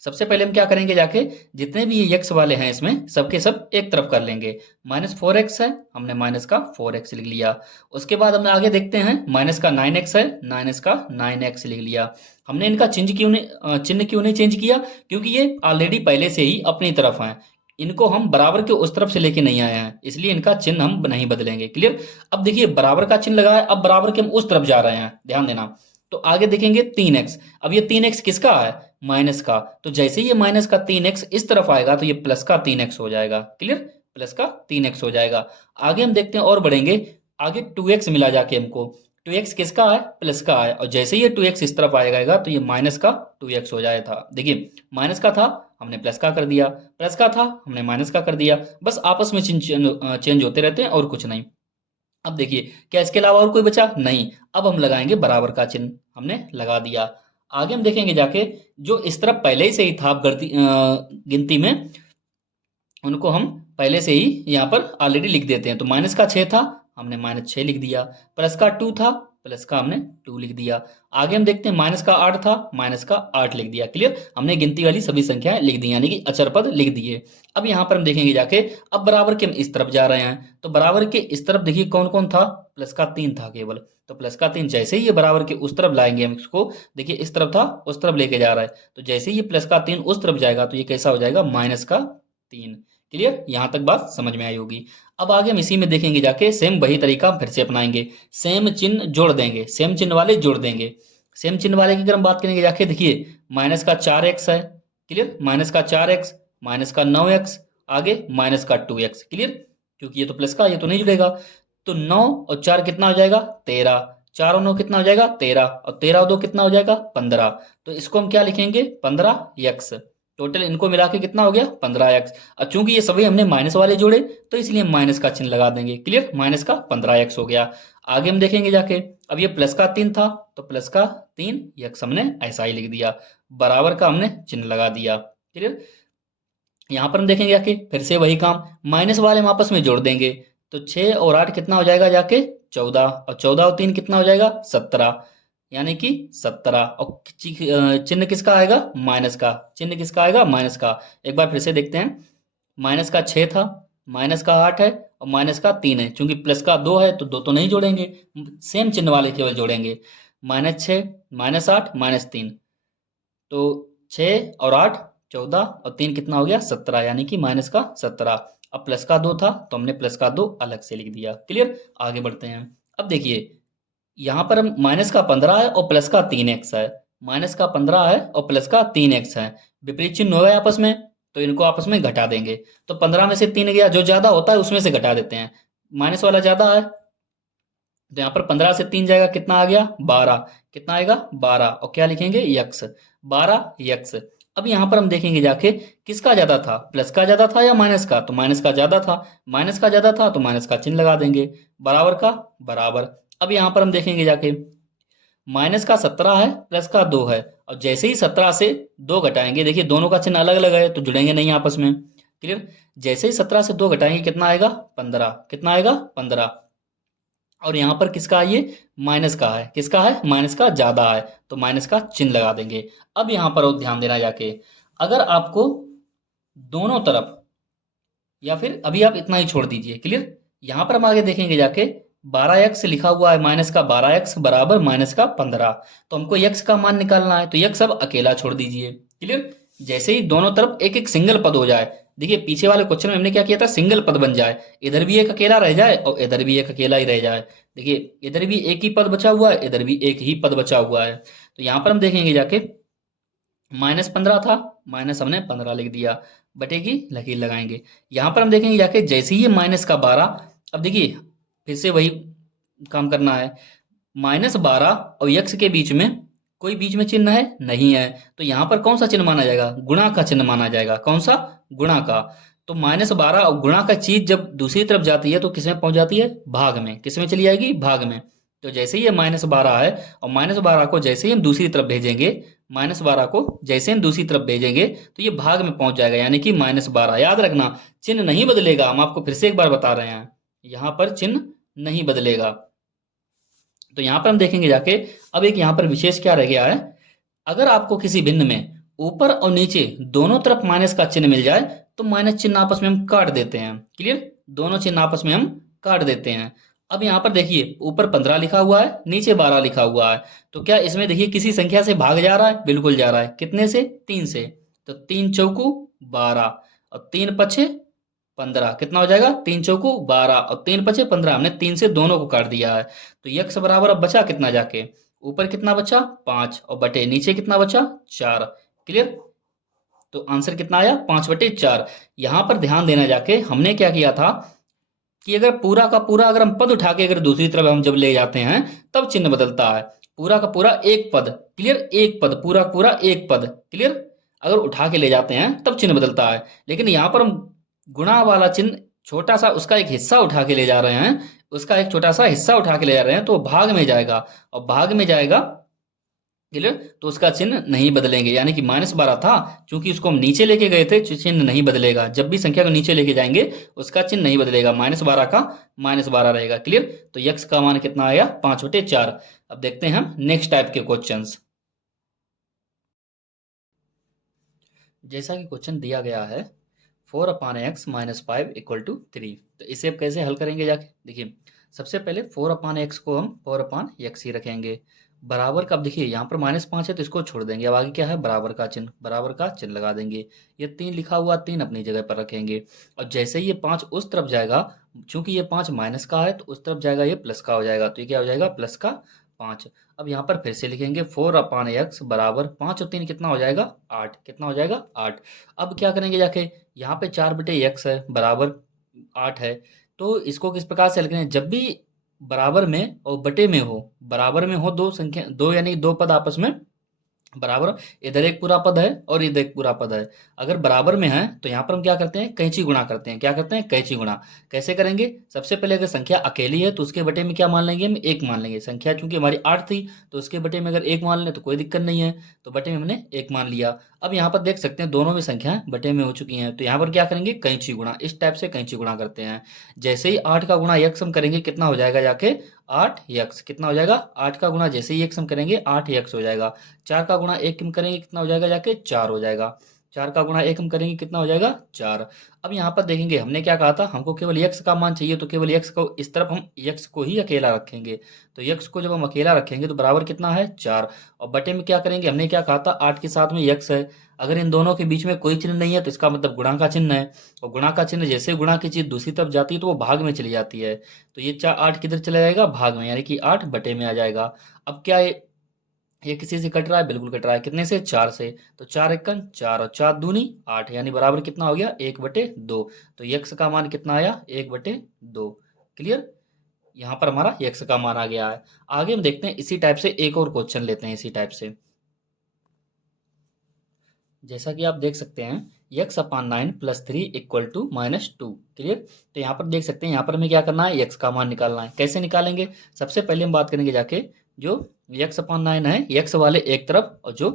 सबसे पहले हम क्या करेंगे जाके, जितने भी ये यक्स वाले हैं इसमें सबके सब एक तरफ कर लेंगे। -4x है, हमने माइनस का 4x लिख लिया। उसके बाद हम आगे देखते हैं, माइनस का 9x है, माइनस का 9x लिख लिया। हमने इनका चिन्ह क्यों नहीं चेंज किया, क्योंकि ये ऑलरेडी पहले से ही अपनी तरफ हैं, इनको हम बराबर के उस तरफ से लेके नहीं आए हैं, इसलिए इनका चिन्ह हम नहीं बदलेंगे, क्लियर। अब देखिए बराबर का चिन्ह लगा है, अब बराबर के हम उस तरफ जा रहे हैं, ध्यान देना। तो आगे देखेंगे 3x, अब ये 3x किसका है, माइनस का। तो जैसे ही ये माइनस का 3x इस तरफ आएगा तो ये प्लस का 3x हो जाएगा, क्लियर। प्लस का 3x हो जाएगा। आगे हम देखते हैं और बढ़ेंगे, आगे 2x मिला जाके हमको, 2x किसका है, प्लस का है, और जैसे ही ये 2x इस तरफ आएगा तो ये माइनस का 2x हो जाएगा था। देखिए माइनस का था हमने प्लस का कर दिया, प्लस का था हमने माइनस का कर दिया, बस आपस में चेंज होते रहते हैं और कुछ नहीं। अब देखिए क्या इसके अलावा और कोई बचा, नहीं। अब हम लगाएंगे बराबर का चिन्ह, हमने लगा दिया। आगे हम देखेंगे जाके, जो इस तरफ पहले ही से ही था गिनती में, उनको हम पहले से ही यहाँ पर ऑलरेडी लिख देते हैं। तो माइनस का 6 था, हमने -6 लिख दिया। प्लस का 2 था, प्लस का हमने 2 लिख दिया। आगे हम देखते हैं माइनस का 8 था, माइनस का 8 लिख दिया। क्लियर, हमने गिनती वाली सभी संख्याएं लिख दी, यानी कि अचर पद लिख दिए। अब यहाँ पर हम देखेंगे जाके, अब बराबर के हम इस तरफ जा रहे हैं, तो बराबर के इस तरफ देखिए कौन कौन था, प्लस का 3 था केवल। तो प्लस का 3 जैसे ही ये बराबर के उस तरफ लाएंगे हम इसको, देखिए इस तरफ था उस तरफ लेके जा रहा है, तो जैसे ही ये प्लस का 3 उस तरफ जाएगा तो ये कैसा हो जाएगा, -3। क्लियर, यहां तक बात समझ में आई होगी। अब आगे हम इसी में देखेंगे जाके, सेम वही तरीका हम फिर से अपनाएंगे। सेम चिन्ह जोड़ देंगे, सेम चिन्ह वाले जोड़ देंगे। सेम चिन्ह वाले की अगर हम बात करेंगे जाके, देखिए -4x है। क्लियर, -4x, -9x, आगे -2x। क्लियर, क्योंकि ये तो प्लस का, ये तो नहीं जुड़ेगा। तो 9 और 4 कितना हो जाएगा, 13। 4 और 9 कितना हो जाएगा, 13, और 13 और 2 कितना हो जाएगा, 15। तो इसको हम क्या लिखेंगे, 15x। टोटल इनको मिला के कितना हो गया, 15x। और चूंकि ये सभी हमने माइनस वाले जोड़े, तो इसलिए हम माइनस का चिन्ह लगा देंगे। क्लियर, माइनस का 15x हो गया। आगे हम देखेंगे जाके, अब ये प्लस का 3 था, तो प्लस का 3x हमने ऐसा ही लिख दिया, बराबर का हमने चिन्ह लगा दिया। क्लियर, यहां पर हम देखेंगे जाके, फिर से वही काम, माइनस वाले हम आपस में जोड़ देंगे। तो 6 और 8 कितना हो जाएगा जाके, 14, और 14 और 3 कितना हो जाएगा, 17, यानी कि 17। और चिन्ह किसका आएगा, माइनस का। चिन्ह किसका आएगा, माइनस का। एक बार फिर से देखते हैं, माइनस का 6 था, माइनस का 8 है, और माइनस का 3 है। चूंकि प्लस का 2 है तो 2 तो नहीं जोड़ेंगे, सेम चिन्ह वाले केवल जोड़ेंगे। -6, -8, -3, तो 6 और 8 14, और 3 कितना हो गया, 17, यानी कि -17। अब प्लस का 2 था तो हमने प्लस का 2 अलग से लिख दिया। क्लियर, आगे बढ़ते हैं। अब देखिए, यहां पर हम माइनस का 15 है और प्लस का 3x है, माइनस का 15 है और प्लस का 3x है। विपरीत चिन्ह हो गए आपस में, तो इनको आपस में घटा देंगे। तो 15 में से 3 गया, जो ज्यादा होता है उसमें से घटा देते हैं। माइनस वाला ज्यादा है, तो यहाँ पर 15 से 3 जाएगा, कितना आ गया, 12। कितना आएगा, 12, और क्या लिखेंगे, यक्स, 12x। अब यहाँ पर हम देखेंगे जाके, किसका ज्यादा था, प्लस का ज्यादा था या माइनस का, तो माइनस का ज्यादा था। माइनस का ज्यादा था तो माइनस का चिन्ह लगा देंगे, बराबर का बराबर। अब यहाँ पर हम देखेंगे जाके, -17 है, प्लस का 2 है, और जैसे ही 17 से 2 घटाएंगे, देखिए दोनों का चिन्ह अलग अलग है तो जुड़ेंगे नहीं आपस में। क्लियर, जैसे ही 17 से 2 घटाएंगे कितना आएगा, 15। कितना आएगा, 15। और यहां पर किसका है, ये माइनस का है, किसका है, माइनस का ज्यादा है, तो माइनस का चिन्ह लगा देंगे। अब यहां पर और ध्यान देना जाके, अगर आपको दोनों तरफ, या फिर अभी आप इतना ही छोड़ दीजिए। क्लियर, यहां पर हम आगे देखेंगे जाके, 12x लिखा हुआ है, माइनस का 12x बराबर -15। तो हमको x का मान निकालना है, तो x अब अकेला छोड़ दीजिए। क्लियर, जैसे ही दोनों तरफ एक एक सिंगल पद हो जाए, देखिए पीछे वाले क्वेश्चन में हमने क्या किया था, सिंगल पद बन जाए, इधर भी एक अकेला रह जाए और इधर भी एक अकेला ही रह जाए। देखिए इधर भी एक ही पद बचा हुआ है, इधर भी एक ही पद बचा हुआ है। तो यहां पर हम देखेंगे जाके, -15 था, माइनस हमने 15 लिख दिया, बटे की लकीर लगाएंगे। यहां पर हम देखेंगे जाके, जैसे ही -12, अब देखिए फिर से वही काम करना है। -12 और यक्स के बीच में कोई बीच में चिन्ह है, नहीं है, तो यहां पर कौन सा चिन्ह माना जाएगा, गुणा का चिन्ह माना जाएगा। कौन सा, गुणा का। तो -12 और गुणा का चीज जब दूसरी तरफ जाती है तो किसमें पहुंच जाती है, भाग में। किसमें चली जाएगी, भाग में। तो जैसे ही ये -12 है, और -12 को जैसे ही हम दूसरी तरफ भेजेंगे, -12 को जैसे हम दूसरी तरफ भेजेंगे तो ये भाग में पहुंच जाएगा, यानी कि -12। याद रखना, चिन्ह नहीं बदलेगा, हम आपको फिर से एक बार बता रहे हैं, यहां पर चिन्ह नहीं बदलेगा। तो यहां पर हम देखेंगे जाके, अब एक यहां पर विशेष क्या रह गया है, अगर आपको किसी भिन्न में ऊपर और नीचे दोनों तरफ माइनस का चिन्ह मिल जाए, तो माइनस चिन्ह आपस में हम काट देते हैं। क्लियर, दोनों चिन्ह आपस में हम काट देते हैं। अब यहां पर देखिए, ऊपर 15 लिखा हुआ है, नीचे 12 लिखा हुआ है, तो क्या इसमें देखिए किसी संख्या से भाग जा रहा है, बिल्कुल जा रहा है। कितने से, 3 से। तो 3 चौकू 12, और 3 पछे 15, कितना हो जाएगा, 3 चौकू 12 और 3 पचे 15, हमने 3 से दोनों को काट दिया है। तो यक्स बराबर अब बचा कितना जाके, ऊपर कितना बचा, 5, और बटे नीचे कितना बचा, 4। क्लियर, तो आंसर कितना आया, 5/4। यहां पर ध्यान देना जाके, हमने क्या किया था कि अगर पूरा का पूरा अगर हम पद उठा के अगर दूसरी तरफ हम जब ले जाते हैं, तब चिन्ह बदलता है। पूरा का पूरा एक पद, क्लियर, एक पद, पूरा का पूरा एक पद, क्लियर, अगर उठा के ले जाते हैं तब चिन्ह बदलता है। लेकिन यहां पर हम गुणा वाला चिन्ह छोटा सा उसका एक हिस्सा उठा के ले जा रहे हैं, उसका एक छोटा सा हिस्सा उठा के ले जा रहे हैं, तो वो भाग में जाएगा, और भाग में जाएगा क्लियर। तो उसका चिन्ह नहीं बदलेंगे, यानी कि -12 था, चूंकि उसको हम नीचे लेके गए थे, चिन्ह नहीं बदलेगा। जब भी संख्या को नीचे लेके जाएंगे उसका चिन्ह नहीं बदलेगा, -12 का -12 रहेगा। क्लियर। तो यक्स का मान कितना आया, 5/4। अब देखते हैं हम नेक्स्ट टाइप के क्वेश्चंस। जैसा कि क्वेश्चन दिया गया है 4/x - 5 = 3, तो इसे अब कैसे हल करेंगे जाके देखिए। सबसे पहले 4/x को हम 4/x ही रखेंगे, बराबर का। अब देखिए यहाँ पर -5 है तो इसको छोड़ देंगे, अब आगे क्या है, बराबर का चिन्ह, बराबर का चिन्ह लगा देंगे। ये 3 लिखा हुआ, 3 अपनी जगह पर रखेंगे। और जैसे ही ये 5 उस तरफ जाएगा, चूंकि ये 5 माइनस का है तो उस तरफ जाएगा, ये प्लस का हो जाएगा, तो ये क्या हो जाएगा, +5। अब यहाँ पर फिर से लिखेंगे 4/x बराबर 5 और 3 कितना हो जाएगा, 8। कितना हो जाएगा, 8। अब क्या करेंगे जाके, यहाँ पे 4/x है बराबर 8 है, तो इसको किस प्रकार से हल करें, जब भी बराबर में और बटे में हो, बराबर में हो दो संख्या, दो यानी दो पद आपस में बराबर, इधर एक पूरा पद है और इधर एक पूरा पद है, अगर बराबर में है तो यहाँ पर हम क्या करते हैं, कैंची गुणा करते हैं। क्या करते हैं, कैंची गुणा। कैसे करेंगे, सबसे पहले अगर संख्या अकेली है तो उसके बटे में क्या मान लेंगे, हम 1 मान लेंगे। संख्या चूंकि हमारी 8 थी तो उसके बटे में अगर 1 मान लें तो कोई दिक्कत नहीं है, तो बटे में हमने 1 मान लिया। अब यहाँ पर देख सकते हैं दोनों में संख्या बटे में हो चुकी हैं, तो यहाँ पर क्या करेंगे, कैंची गुणा। इस टाइप से कैंची गुणा करते हैं। जैसे ही 8 का गुणा यक्स हम करेंगे, कितना हो जाएगा जाके, 8 यक्स। कितना हो जाएगा, 8 का गुणा जैसे ही यक्स हम करेंगे 8 यक्स हो जाएगा। 4 का गुणा 1 हम करेंगे, कितना हो जाएगा जाके, 4 हो जाएगा। 4 का गुणा 1 हम करेंगे, कितना हो जाएगा, 4। अब यहाँ पर देखेंगे हमने क्या कहा था, हमको केवल यक्स का मान चाहिए, तो केवल यक्स को इस तरफ हम यक्स को ही अकेला रखेंगे। तो यक्स को जब हम अकेला रखेंगे तो बराबर कितना है, 4। और बटे में क्या करेंगे, हमने क्या कहा था, 8 के साथ में यक्स है, अगर इन दोनों के बीच में कोई चिन्ह नहीं है तो इसका मतलब गुणा का चिन्ह है। और गुणा का चिन्ह जैसे गुणा की चीज दूसरी तरफ जाती है तो वो भाग में चली जाती है। तो ये 8 किधर चला जाएगा, भाग में, यानी कि 8 बटे में आ जाएगा। अब क्या ये किसी से कट रहा है, बिल्कुल कट रहा है, कितने से, 4 से। तो 4 एकन 4 और 4 दूनी 8, यानी बराबर कितना हो गया, 1/2। तो यक्स का मान कितना आया, 1/2। क्लियर। यहाँ पर हमारा यक्स का मान आ गया है। आगे हम देखते हैं इसी टाइप से एक और क्वेश्चन लेते हैं इसी टाइप से। जैसा कि आप देख सकते हैं, x/9 + 3 = -2। क्लियर। तो यहाँ पर देख सकते हैं, यहाँ पर हमें क्या करना है, x का मान निकालना है। कैसे निकालेंगे, सबसे पहले हम बात करेंगे जाके, जो x/9 है, x वाले एक तरफ और जो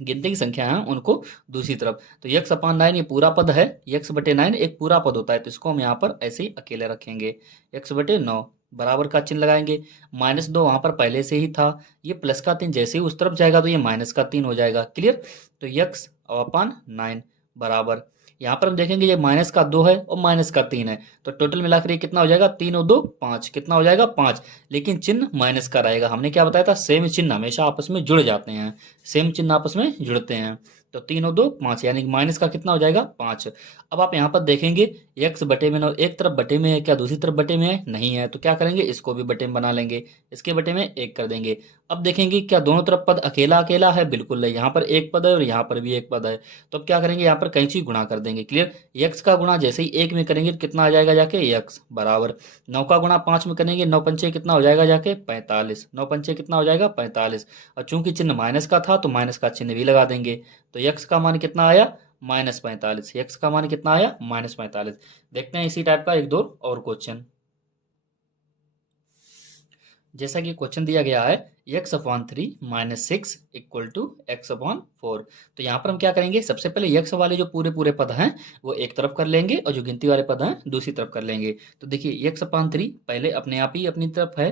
गिनती की संख्या है उनको दूसरी तरफ। तो x/9 ये पूरा पद है, x/9 एक पूरा पद होता है, तो इसको हम यहाँ पर ऐसे ही अकेले रखेंगे। x/9 बराबर का चिन्ह लगाएंगे, -2 वहां पर पहले से ही था, ये +3 जैसे ही उस तरफ जाएगा तो ये -3 हो जाएगा। क्लियर। तो x/9 बराबर, यहाँ पर हम देखेंगे ये -2 है और -3 है, तो टोटल मिलाकर ये कितना हो जाएगा, 3 और 2 5, कितना हो जाएगा, 5। लेकिन चिन्ह माइनस का रहेगा, हमने क्या बताया था, सेम चिन्ह हमेशा आपस में जुड़ जाते हैं, सेम चिन्ह आपस में जुड़ते हैं। तो 3 और 2 5, यानी कि माइनस का कितना हो जाएगा, 5। अब आप यहाँ पर देखेंगे x बटे में न, एक तरफ बटे में है, क्या दूसरी तरफ बटे में है, नहीं है, तो क्या करेंगे, इसको भी बटे में बना लेंगे, इसके बटे में 1 कर देंगे। अब देखेंगे क्या दोनों तरफ पद अकेला अकेला है, बिल्कुल नहीं, यहाँ पर एक पद है और यहाँ पर भी एक पद है। तो अब क्या करेंगे, यहाँ पर कैंची गुणा कर देंगे। क्लियर। x का गुणा जैसे ही 1 में करेंगे तो कितना आ जाएगा जाके, x बराबर 9 का गुणा 5 में करेंगे, 9 पंचे कितना हो जाएगा जाके, 45। 9 पंचे कितना हो जाएगा, 45। और चूंकि चिन्ह माइनस का था तो माइनस का चिन्ह भी लगा देंगे। तो x का मान कितना आया, -45। x का मान कितना आया, -45। देखते हैं इसी टाइप का एक दो और क्वेश्चन। जैसा कि क्वेश्चन दिया गया है, x/3 - 6 = x/4। तो यहाँ पर हम क्या करेंगे, सबसे पहले x वाले जो पूरे पूरे पद हैं वो एक तरफ कर लेंगे और जो गिनती वाले पद हैं दूसरी तरफ कर लेंगे। तो देखिए x/3 पहले अपने आप ही अपनी तरफ है,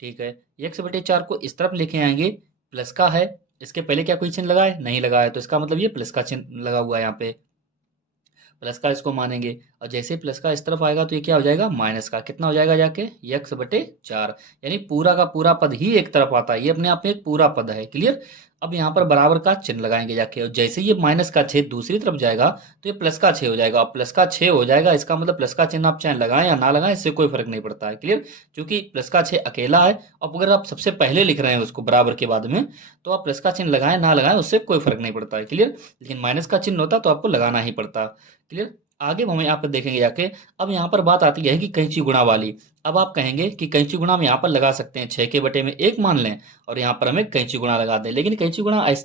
ठीक है। x/4 को इस तरफ लेके आएंगे, प्लस का है, इसके पहले क्या कोई चिन्ह लगा है, नहीं लगा है, तो इसका मतलब ये प्लस का चिन्ह लगा हुआ है यहाँ पे, प्लस का इसको मानेंगे। और जैसे ही प्लस का इस तरफ आएगा तो ये क्या हो जाएगा, माइनस का, कितना हो जाएगा जाके, x/4, यानी पूरा का पूरा पद ही एक तरफ आता है, ये अपने आप में एक पूरा पद है। क्लियर। अब यहाँ पर बराबर का चिन्ह लगाएंगे जाके, और जैसे ये -6 दूसरी तरफ जाएगा तो ये +6 हो जाएगा, और +6 हो जाएगा, इसका मतलब प्लस का चिन्ह आप चाहे लगाएं या ना लगाएं, इससे कोई फर्क नहीं पड़ता है। क्लियर। क्योंकि +6 अकेला है, और अगर आप सबसे पहले लिख रहे हैं उसको बराबर के बाद में, तो आप प्लस का चिन्ह लगाएं ना लगाएं उससे कोई फर्क नहीं पड़ता है। क्लियर। लेकिन माइनस का चिन्ह होता तो आपको लगाना ही पड़ता। क्लियर। आगे हम यहाँ पर देखेंगे जाके। अब यहाँ पर बात आती है कि कैंची गुणा वाली। अब आप कहेंगे कि कैंची गुणा हम यहाँ पर लगा सकते हैं, 6 के बटे में 1 मान लें और यहाँ पर हमें कैंची गुणा लगा दें, लेकिन कैंची गुणा इस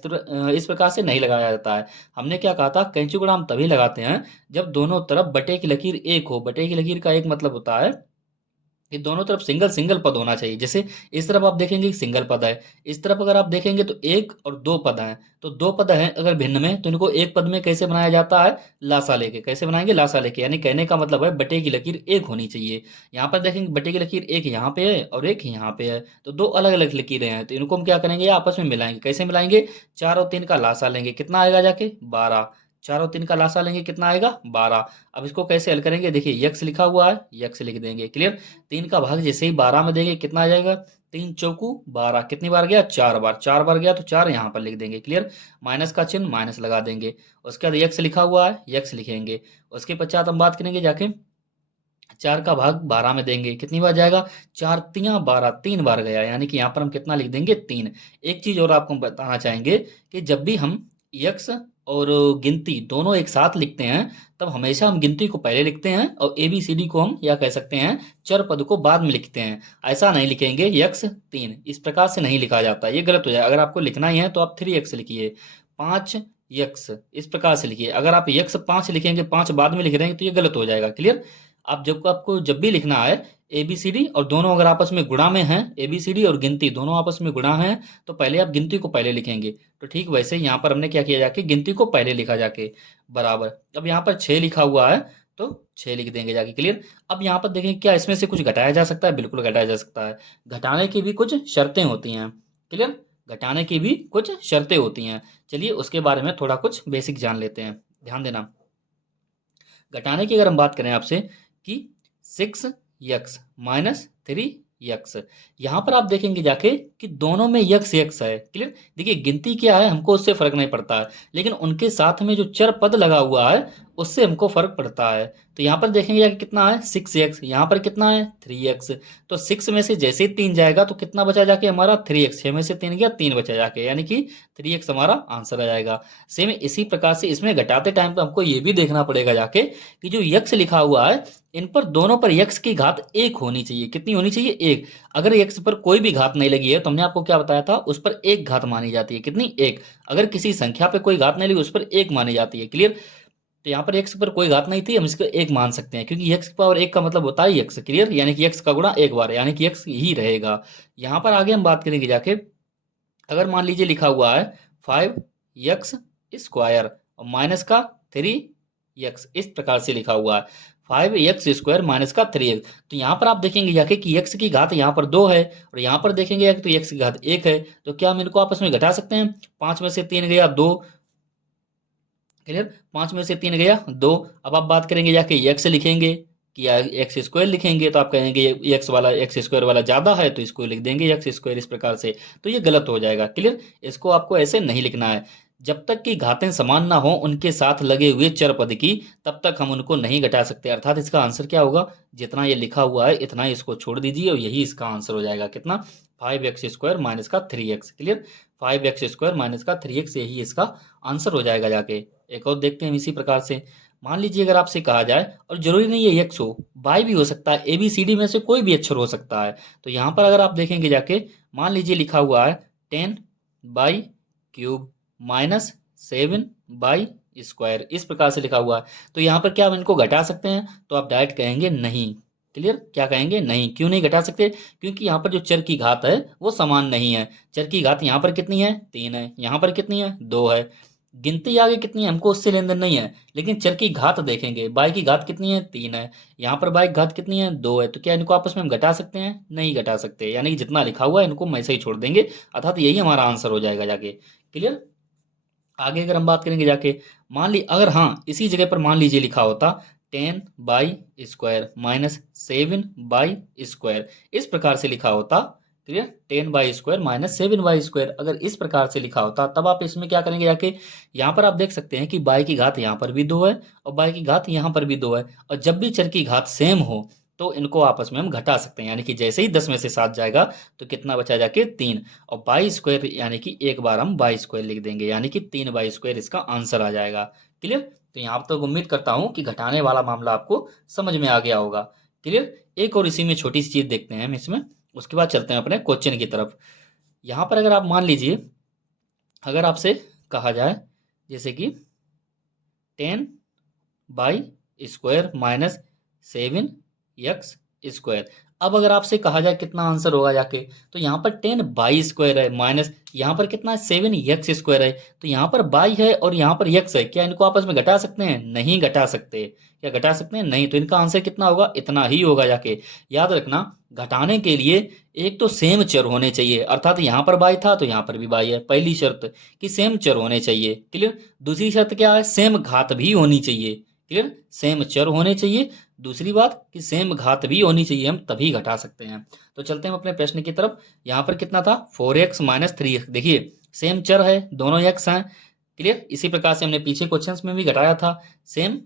प्रकार से नहीं लगाया जाता है। हमने क्या कहा था, कैंची गुणा हम तभी लगाते हैं जब दोनों तरफ बटे की लकीर एक हो। बटे की लकीर का एक मतलब होता है कि दोनों तरफ सिंगल सिंगल पद होना चाहिए। जैसे इस तरफ आप देखेंगे कि सिंगल पद है, इस तरफ अगर आप देखेंगे तो एक और दो पद हैं, तो दो पद हैं अगर भिन्न में, तो इनको एक पद में कैसे बनाया जाता है, लासा लेके। कैसे बनाएंगे, लासा लेके, यानी कहने का मतलब है बटे की लकीर एक होनी चाहिए। यहाँ पर देखेंगे बटे की लकीर एक यहाँ पे है और एक यहाँ पे है, तो दो अलग अलग लकीरें हैं, तो इनको हम क्या करेंगे, आपस में मिलाएंगे। कैसे मिलाएंगे, 4 और 3 का लासा लेंगे, कितना आएगा जाके 12। 4 और 3 का लासा लेंगे, कितना आएगा 12। अब इसको कैसे हल करेंगे, देखिए यक्स लिखा हुआ है, यक्स लिख देंगे, क्लियर। 3 का भाग जैसे ही 12 में देंगे, कितना आ जाएगा, 3 चौकू 12, कितनी बार गया, 4 बार, 4 बार गया तो 4 यहाँ पर लिख देंगे, क्लियर। माइनस का चिन्ह माइनस लगा देंगे। उसके बाद यक्स लिखा हुआ है, यक्स लिखेंगे। उसके पश्चात हम बात करेंगे जाके 4 का भाग 12 में देंगे, कितनी बार जाएगा, 4 तियां 12, 3 बार गया, यानी कि यहाँ पर हम कितना लिख देंगे, 3। एक चीज और आपको हम बताना चाहेंगे कि जब भी हम यक्स और गिनती दोनों एक साथ लिखते हैं, तब हमेशा हम गिनती को पहले लिखते हैं और ए बी सी डी को हम या कह सकते हैं चर पद को बाद में लिखते हैं। ऐसा नहीं लिखेंगे यक्स 3, इस प्रकार से नहीं लिखा जाता, ये गलत हो जाए। अगर आपको लिखना ही है तो आप 3 यक्स लिखिए, 5 यक्स, इस प्रकार से लिखिए। अगर आप यक्स 5 लिखेंगे, 5 बाद में लिख रहे हैं, तो ये गलत हो जाएगा, क्लियर। आप जब आपको जब भी लिखना है ए बी सी डी और दोनों अगर आपस में गुणा में हैं, ए बी सी डी और गिनती दोनों आपस में गुणा हैं, तो पहले आप गिनती को पहले लिखेंगे। तो ठीक वैसे यहाँ पर हमने क्या किया, जाके गिनती को पहले लिखा जाके, बराबर। अब यहाँ पर 6 लिखा हुआ है, तो 6 लिख देंगे जाके, क्लियर। अब यहाँ पर देखें क्या इसमें से कुछ घटाया जा सकता है, बिल्कुल घटाया जा सकता है। घटाने की भी कुछ शर्तें होती हैं, क्लियर। घटाने की भी कुछ शर्तें होती हैं। चलिए उसके बारे में थोड़ा कुछ बेसिक जान लेते हैं, ध्यान देना। घटाने की अगर हम बात करें आपसे कि 6 यक्स - 3 यक्स, यहां पर आप देखेंगे जाके कि दोनों में यक्स यक्स है, क्लियर। देखिए गिनती क्या है, हमको उससे फर्क नहीं पड़ता है, लेकिन उनके साथ में जो चर पद लगा हुआ है उससे हमको फर्क पड़ता है। तो यहाँ पर देखेंगे जाके कितना है 6 यक्स, यहाँ पर कितना है 3 यक्स। तो 6 में से जैसे ही 3 जाएगा तो कितना बचा जाके हमारा 3 यक्स, 6 में से 3 गया, 3 बचा जाके, यानी कि 3 यक्स हमारा आंसर आ जाएगा। सेम इसी प्रकार से इसमें घटाते टाइम पे हमको ये भी देखना पड़ेगा जाके कि जो यक्स लिखा हुआ है, इन पर दोनों पर यक्स की घात एक होनी चाहिए। कितनी होनी चाहिए, एक। अगर यक्स पर कोई भी घात नहीं लगी है तो हमने आपको क्या बताया था, उस पर एक घात मानी जाती है, कितनी, एक। अगर किसी संख्या पे कोई घात नहीं लगी, उस पर एक मानी जाती है, क्लियर। तो यहाँ पर एक्स पर कोई घात नहीं थी, हम इसको एक मान सकते हैं, क्योंकि एक्स पावर एक का मतलब होता है एक्स, क्लियर। यानी कि एक्स का गुणा एक बार, यानी कि एक्स ही रहेगा। यहाँ पर आगे हम बात करेंगे जाके, अगर मान लीजिए लिखा हुआ है 5 यक्स स्क्वायर और माइनस का 3 यक्स, इस प्रकार से लिखा हुआ है 5 यक्स स्क्वायर माइनस का 3 यक्स। तो यहाँ पर आप देखेंगे जाके कि यक्स की घात यहाँ पर 2 है और यहाँ पर देखेंगे जाके तो यक्स की घात 1 है। तो क्या हम इनको आपस में घटा सकते हैं, 5 में से 3 गया 2, क्लियर। 5 में से 3 गया 2। अब आप बात करेंगे जाके यक्स लिखेंगे कि एक्स स्क्वायर लिखेंगे, तो आप कहेंगे यक्स वाला एक्स स्क्वायर वाला ज्यादा है तो इसको लिख देंगे यक्स स्क्वायर, इस प्रकार से। तो ये गलत हो जाएगा, क्लियर। इसको आपको ऐसे नहीं लिखना है। जब तक कि घातें समान ना हो उनके साथ लगे हुए चर पद की, तब तक हम उनको नहीं घटा सकते। अर्थात इसका आंसर क्या होगा, जितना ये लिखा हुआ है इतना ही इसको छोड़ दीजिए और यही इसका आंसर हो जाएगा, कितना, 5 यक्स स्क्वायर माइनस का 3 x, clear. 5 x square minus का 3 यक्स, यही इसका आंसर हो जाएगा जाके। एक और देखते हैं इसी प्रकार से। मान लीजिए अगर आपसे कहा जाए, और जरूरी नहीं है यक्स हो, बाई भी हो सकता है, ए बी सी डी में से कोई भी अक्षर हो सकता है। तो यहाँ पर अगर आप देखेंगे जाके, मान लीजिए लिखा हुआ है 10/³ माइनस 7/स्क्वायर, इस प्रकार से लिखा हुआ है। तो यहाँ पर क्या हम इनको घटा सकते हैं, तो आप डायरेक्ट कहेंगे नहीं, क्लियर। क्या कहेंगे, नहीं। क्यों नहीं घटा सकते, क्योंकि यहाँ पर जो चर की घात है वो समान नहीं है। चर की घात यहाँ पर कितनी है, 3 है, यहाँ पर कितनी है, 2 है। गिनती आगे कितनी है हमको उससे लेन देन नहीं है, लेकिन चर की घात देखेंगे, बाई की घात कितनी है, 3 है, यहाँ पर बाई की घात कितनी है, 2 है। तो क्या इनको आपस में हम घटा सकते हैं, नहीं घटा सकते, यानी कि जितना लिखा हुआ है इनको हम ऐसे ही छोड़ देंगे। अर्थात यही हमारा आंसर हो जाएगा जाके, क्लियर। आगे अगर हम बात करेंगे जाके, मान ली अगर हाँ इसी जगह पर मान लीजिए लिखा होता 10/² माइनस 7/², इस प्रकार से लिखा होता, क्लियर। 10/² माइनस 7/², अगर इस प्रकार से लिखा होता, तब आप इसमें क्या करेंगे जाके, यहाँ पर आप देख सकते हैं कि बाई की घात यहाँ पर भी 2 है और बाई की घात यहाँ पर भी 2 है, और जब भी चर की घात सेम हो तो इनको आपस में हम घटा सकते हैं। यानी कि जैसे ही 10 में से 7 जाएगा तो कितना बचा जाके 3, और बाई स्क्वायर यानी कि एक बार हम बाई स्क्वायर लिख देंगे, यानी कि 3/² इसका आंसर आ जाएगा, क्लियर। तो यहाँ तक उम्मीद करता हूँ कि घटाने वाला मामला आपको समझ में आ गया होगा, क्लियर। एक और इसी में छोटी सी चीज देखते हैं हम इसमें, उसके बाद चलते हैं अपने क्वेश्चन की तरफ। यहाँ पर अगर आप मान लीजिए, अगर आपसे कहा जाए जैसे कि 10/² माइनस 7 यक्स स्क्वायर, अब अगर आपसे कहा जाए कितना आंसर होगा जाके, तो यहाँ पर 10 y² है माइनस यहाँ पर कितना है 7x² है, तो यहाँ पर y है और यहाँ पर x है, क्या इनको आपस में घटा सकते हैं? नहीं घटा सकते। क्या घटा सकते हैं? नहीं। तो इनका आंसर कितना होगा? इतना ही होगा जाके। याद रखना, घटाने के लिए एक तो सेम चर होने चाहिए, अर्थात यहाँ पर y था तो यहाँ पर भी y है, पहली शर्त कि सेम चर होने चाहिए। क्लियर। दूसरी शर्त क्या है? सेम घात भी होनी चाहिए। क्लियर, सेम चर होने चाहिए। दूसरी बात कि सेम घात भी होनी चाहिए, हम तभी घटा सकते हैं। तो चलते हैं अपने प्रश्न की तरफ। यहाँ पर कितना था? 4x minus 3x। देखिए सेम चर है, दोनों x हैं। क्लियर। इसी प्रकार से हमने पीछे क्वेश्चंस में भी घटाया था, सेम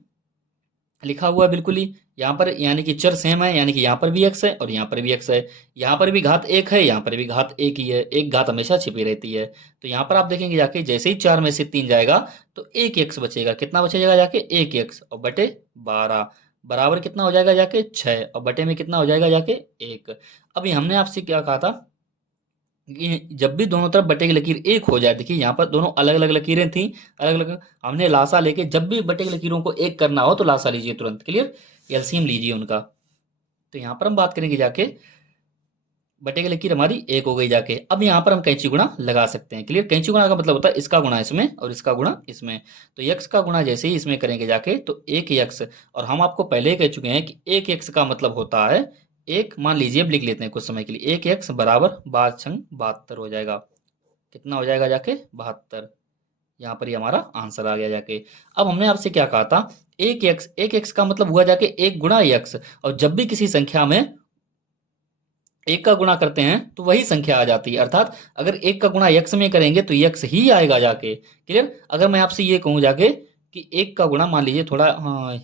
लिखा हुआ है बिल्कुल ही यहाँ पर, यानी कि चर सेम है, यानी कि यहाँ पर भी x है और यहाँ पर भी x है। यहाँ पर भी घात एक है, यहाँ पर भी घात एक ही है, एक घात हमेशा छिपी रहती है। तो यहाँ पर आप देखेंगे जाके जैसे ही 4 में से 3 जाएगा तो एक x बचेगा। कितना बचेगा जाके? एक x और बटे 12 बराबर कितना हो जाएगा जाके? 6 और बटे में कितना हो जाएगा जाके? 1। अभी हमने आपसे क्या कहा था कि जब भी दोनों तरफ बटे की लकीर एक हो जाए, देखिए यहाँ पर दोनों अलग अलग लकीरें थी, अलग अलग, हमने लासा लेके जब भी बटे की लकीरों को एक करना हो तो लासा लीजिए तुरंत। क्लियर, एलसीएम लीजिए उनका। तो यहाँ पर हम बात करेंगे जाके बटे की लकीर हमारी एक हो गई जाके। अब यहाँ पर हम कैंची गुणा लगा सकते हैं। क्लियर, कैंची गुणा का मतलब होता है इसका गुणा इसमें और इसका गुणा इसमें। तो यक्स का गुणा जैसे ही इसमें करेंगे जाके तो एक यक्स, और हम आपको पहले ही कह चुके हैं कि एक यक्स का मतलब होता है एक, मान लीजिए अब लिख लेते हैं कुछ समय के लिए, एक यक्स बराबर 12×72 हो जाएगा। कितना हो जाएगा जाके? 72। यहाँ पर ही हमारा आंसर आ गया जाके। अब हमने आपसे क्या कहा था? एक एक्स का मतलब हुआ जाके एक गुणा यक्स, और जब भी किसी संख्या में एक का गुणा करते हैं तो वही संख्या आ जाती है, अर्थात अगर एक का गुणा यक्स में करेंगे तो यक्स ही आएगा जाके। क्लियर। अगर मैं आपसे ये कहूँ जाके कि एक का गुणा, मान लीजिए थोड़ा, हाँ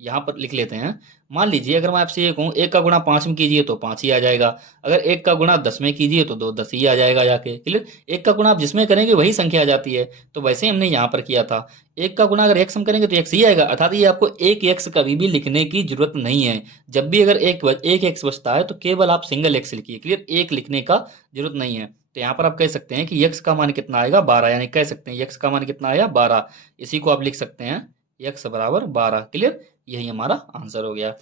यहाँ पर लिख लेते हैं। मान लीजिए अगर मैं आपसे ये कहूँ एक का गुणा 5 में कीजिए तो 5 ही आ जाएगा, अगर एक का गुणा 10 में कीजिए तो 10 ही आ जाएगा जाके। क्लियर। एक का गुणा आप जिसमें करेंगे वही संख्या आ जाती है, तो वैसे ही हमने यहाँ पर किया था। एक का गुणा अगर एक्स हम करेंगे तो एक्स ही आएगा, अर्थात ये आपको एक एक्स कभी भी लिखने की जरूरत नहीं है। जब भी अगर एक एक्स बचता है तो केवल आप सिंगल एक्स लिखिए। क्लियर, एक लिखने का जरूरत नहीं है। तो यहाँ पर आप कह सकते हैं कि यक्स का मान कितना आएगा? 12, यानी कह सकते हैं यक्स का मान कितना आया? 12। इसी को आप लिख सकते हैं यक्स बराबर 12। क्लियर, यही हमारा आंसर हो गया।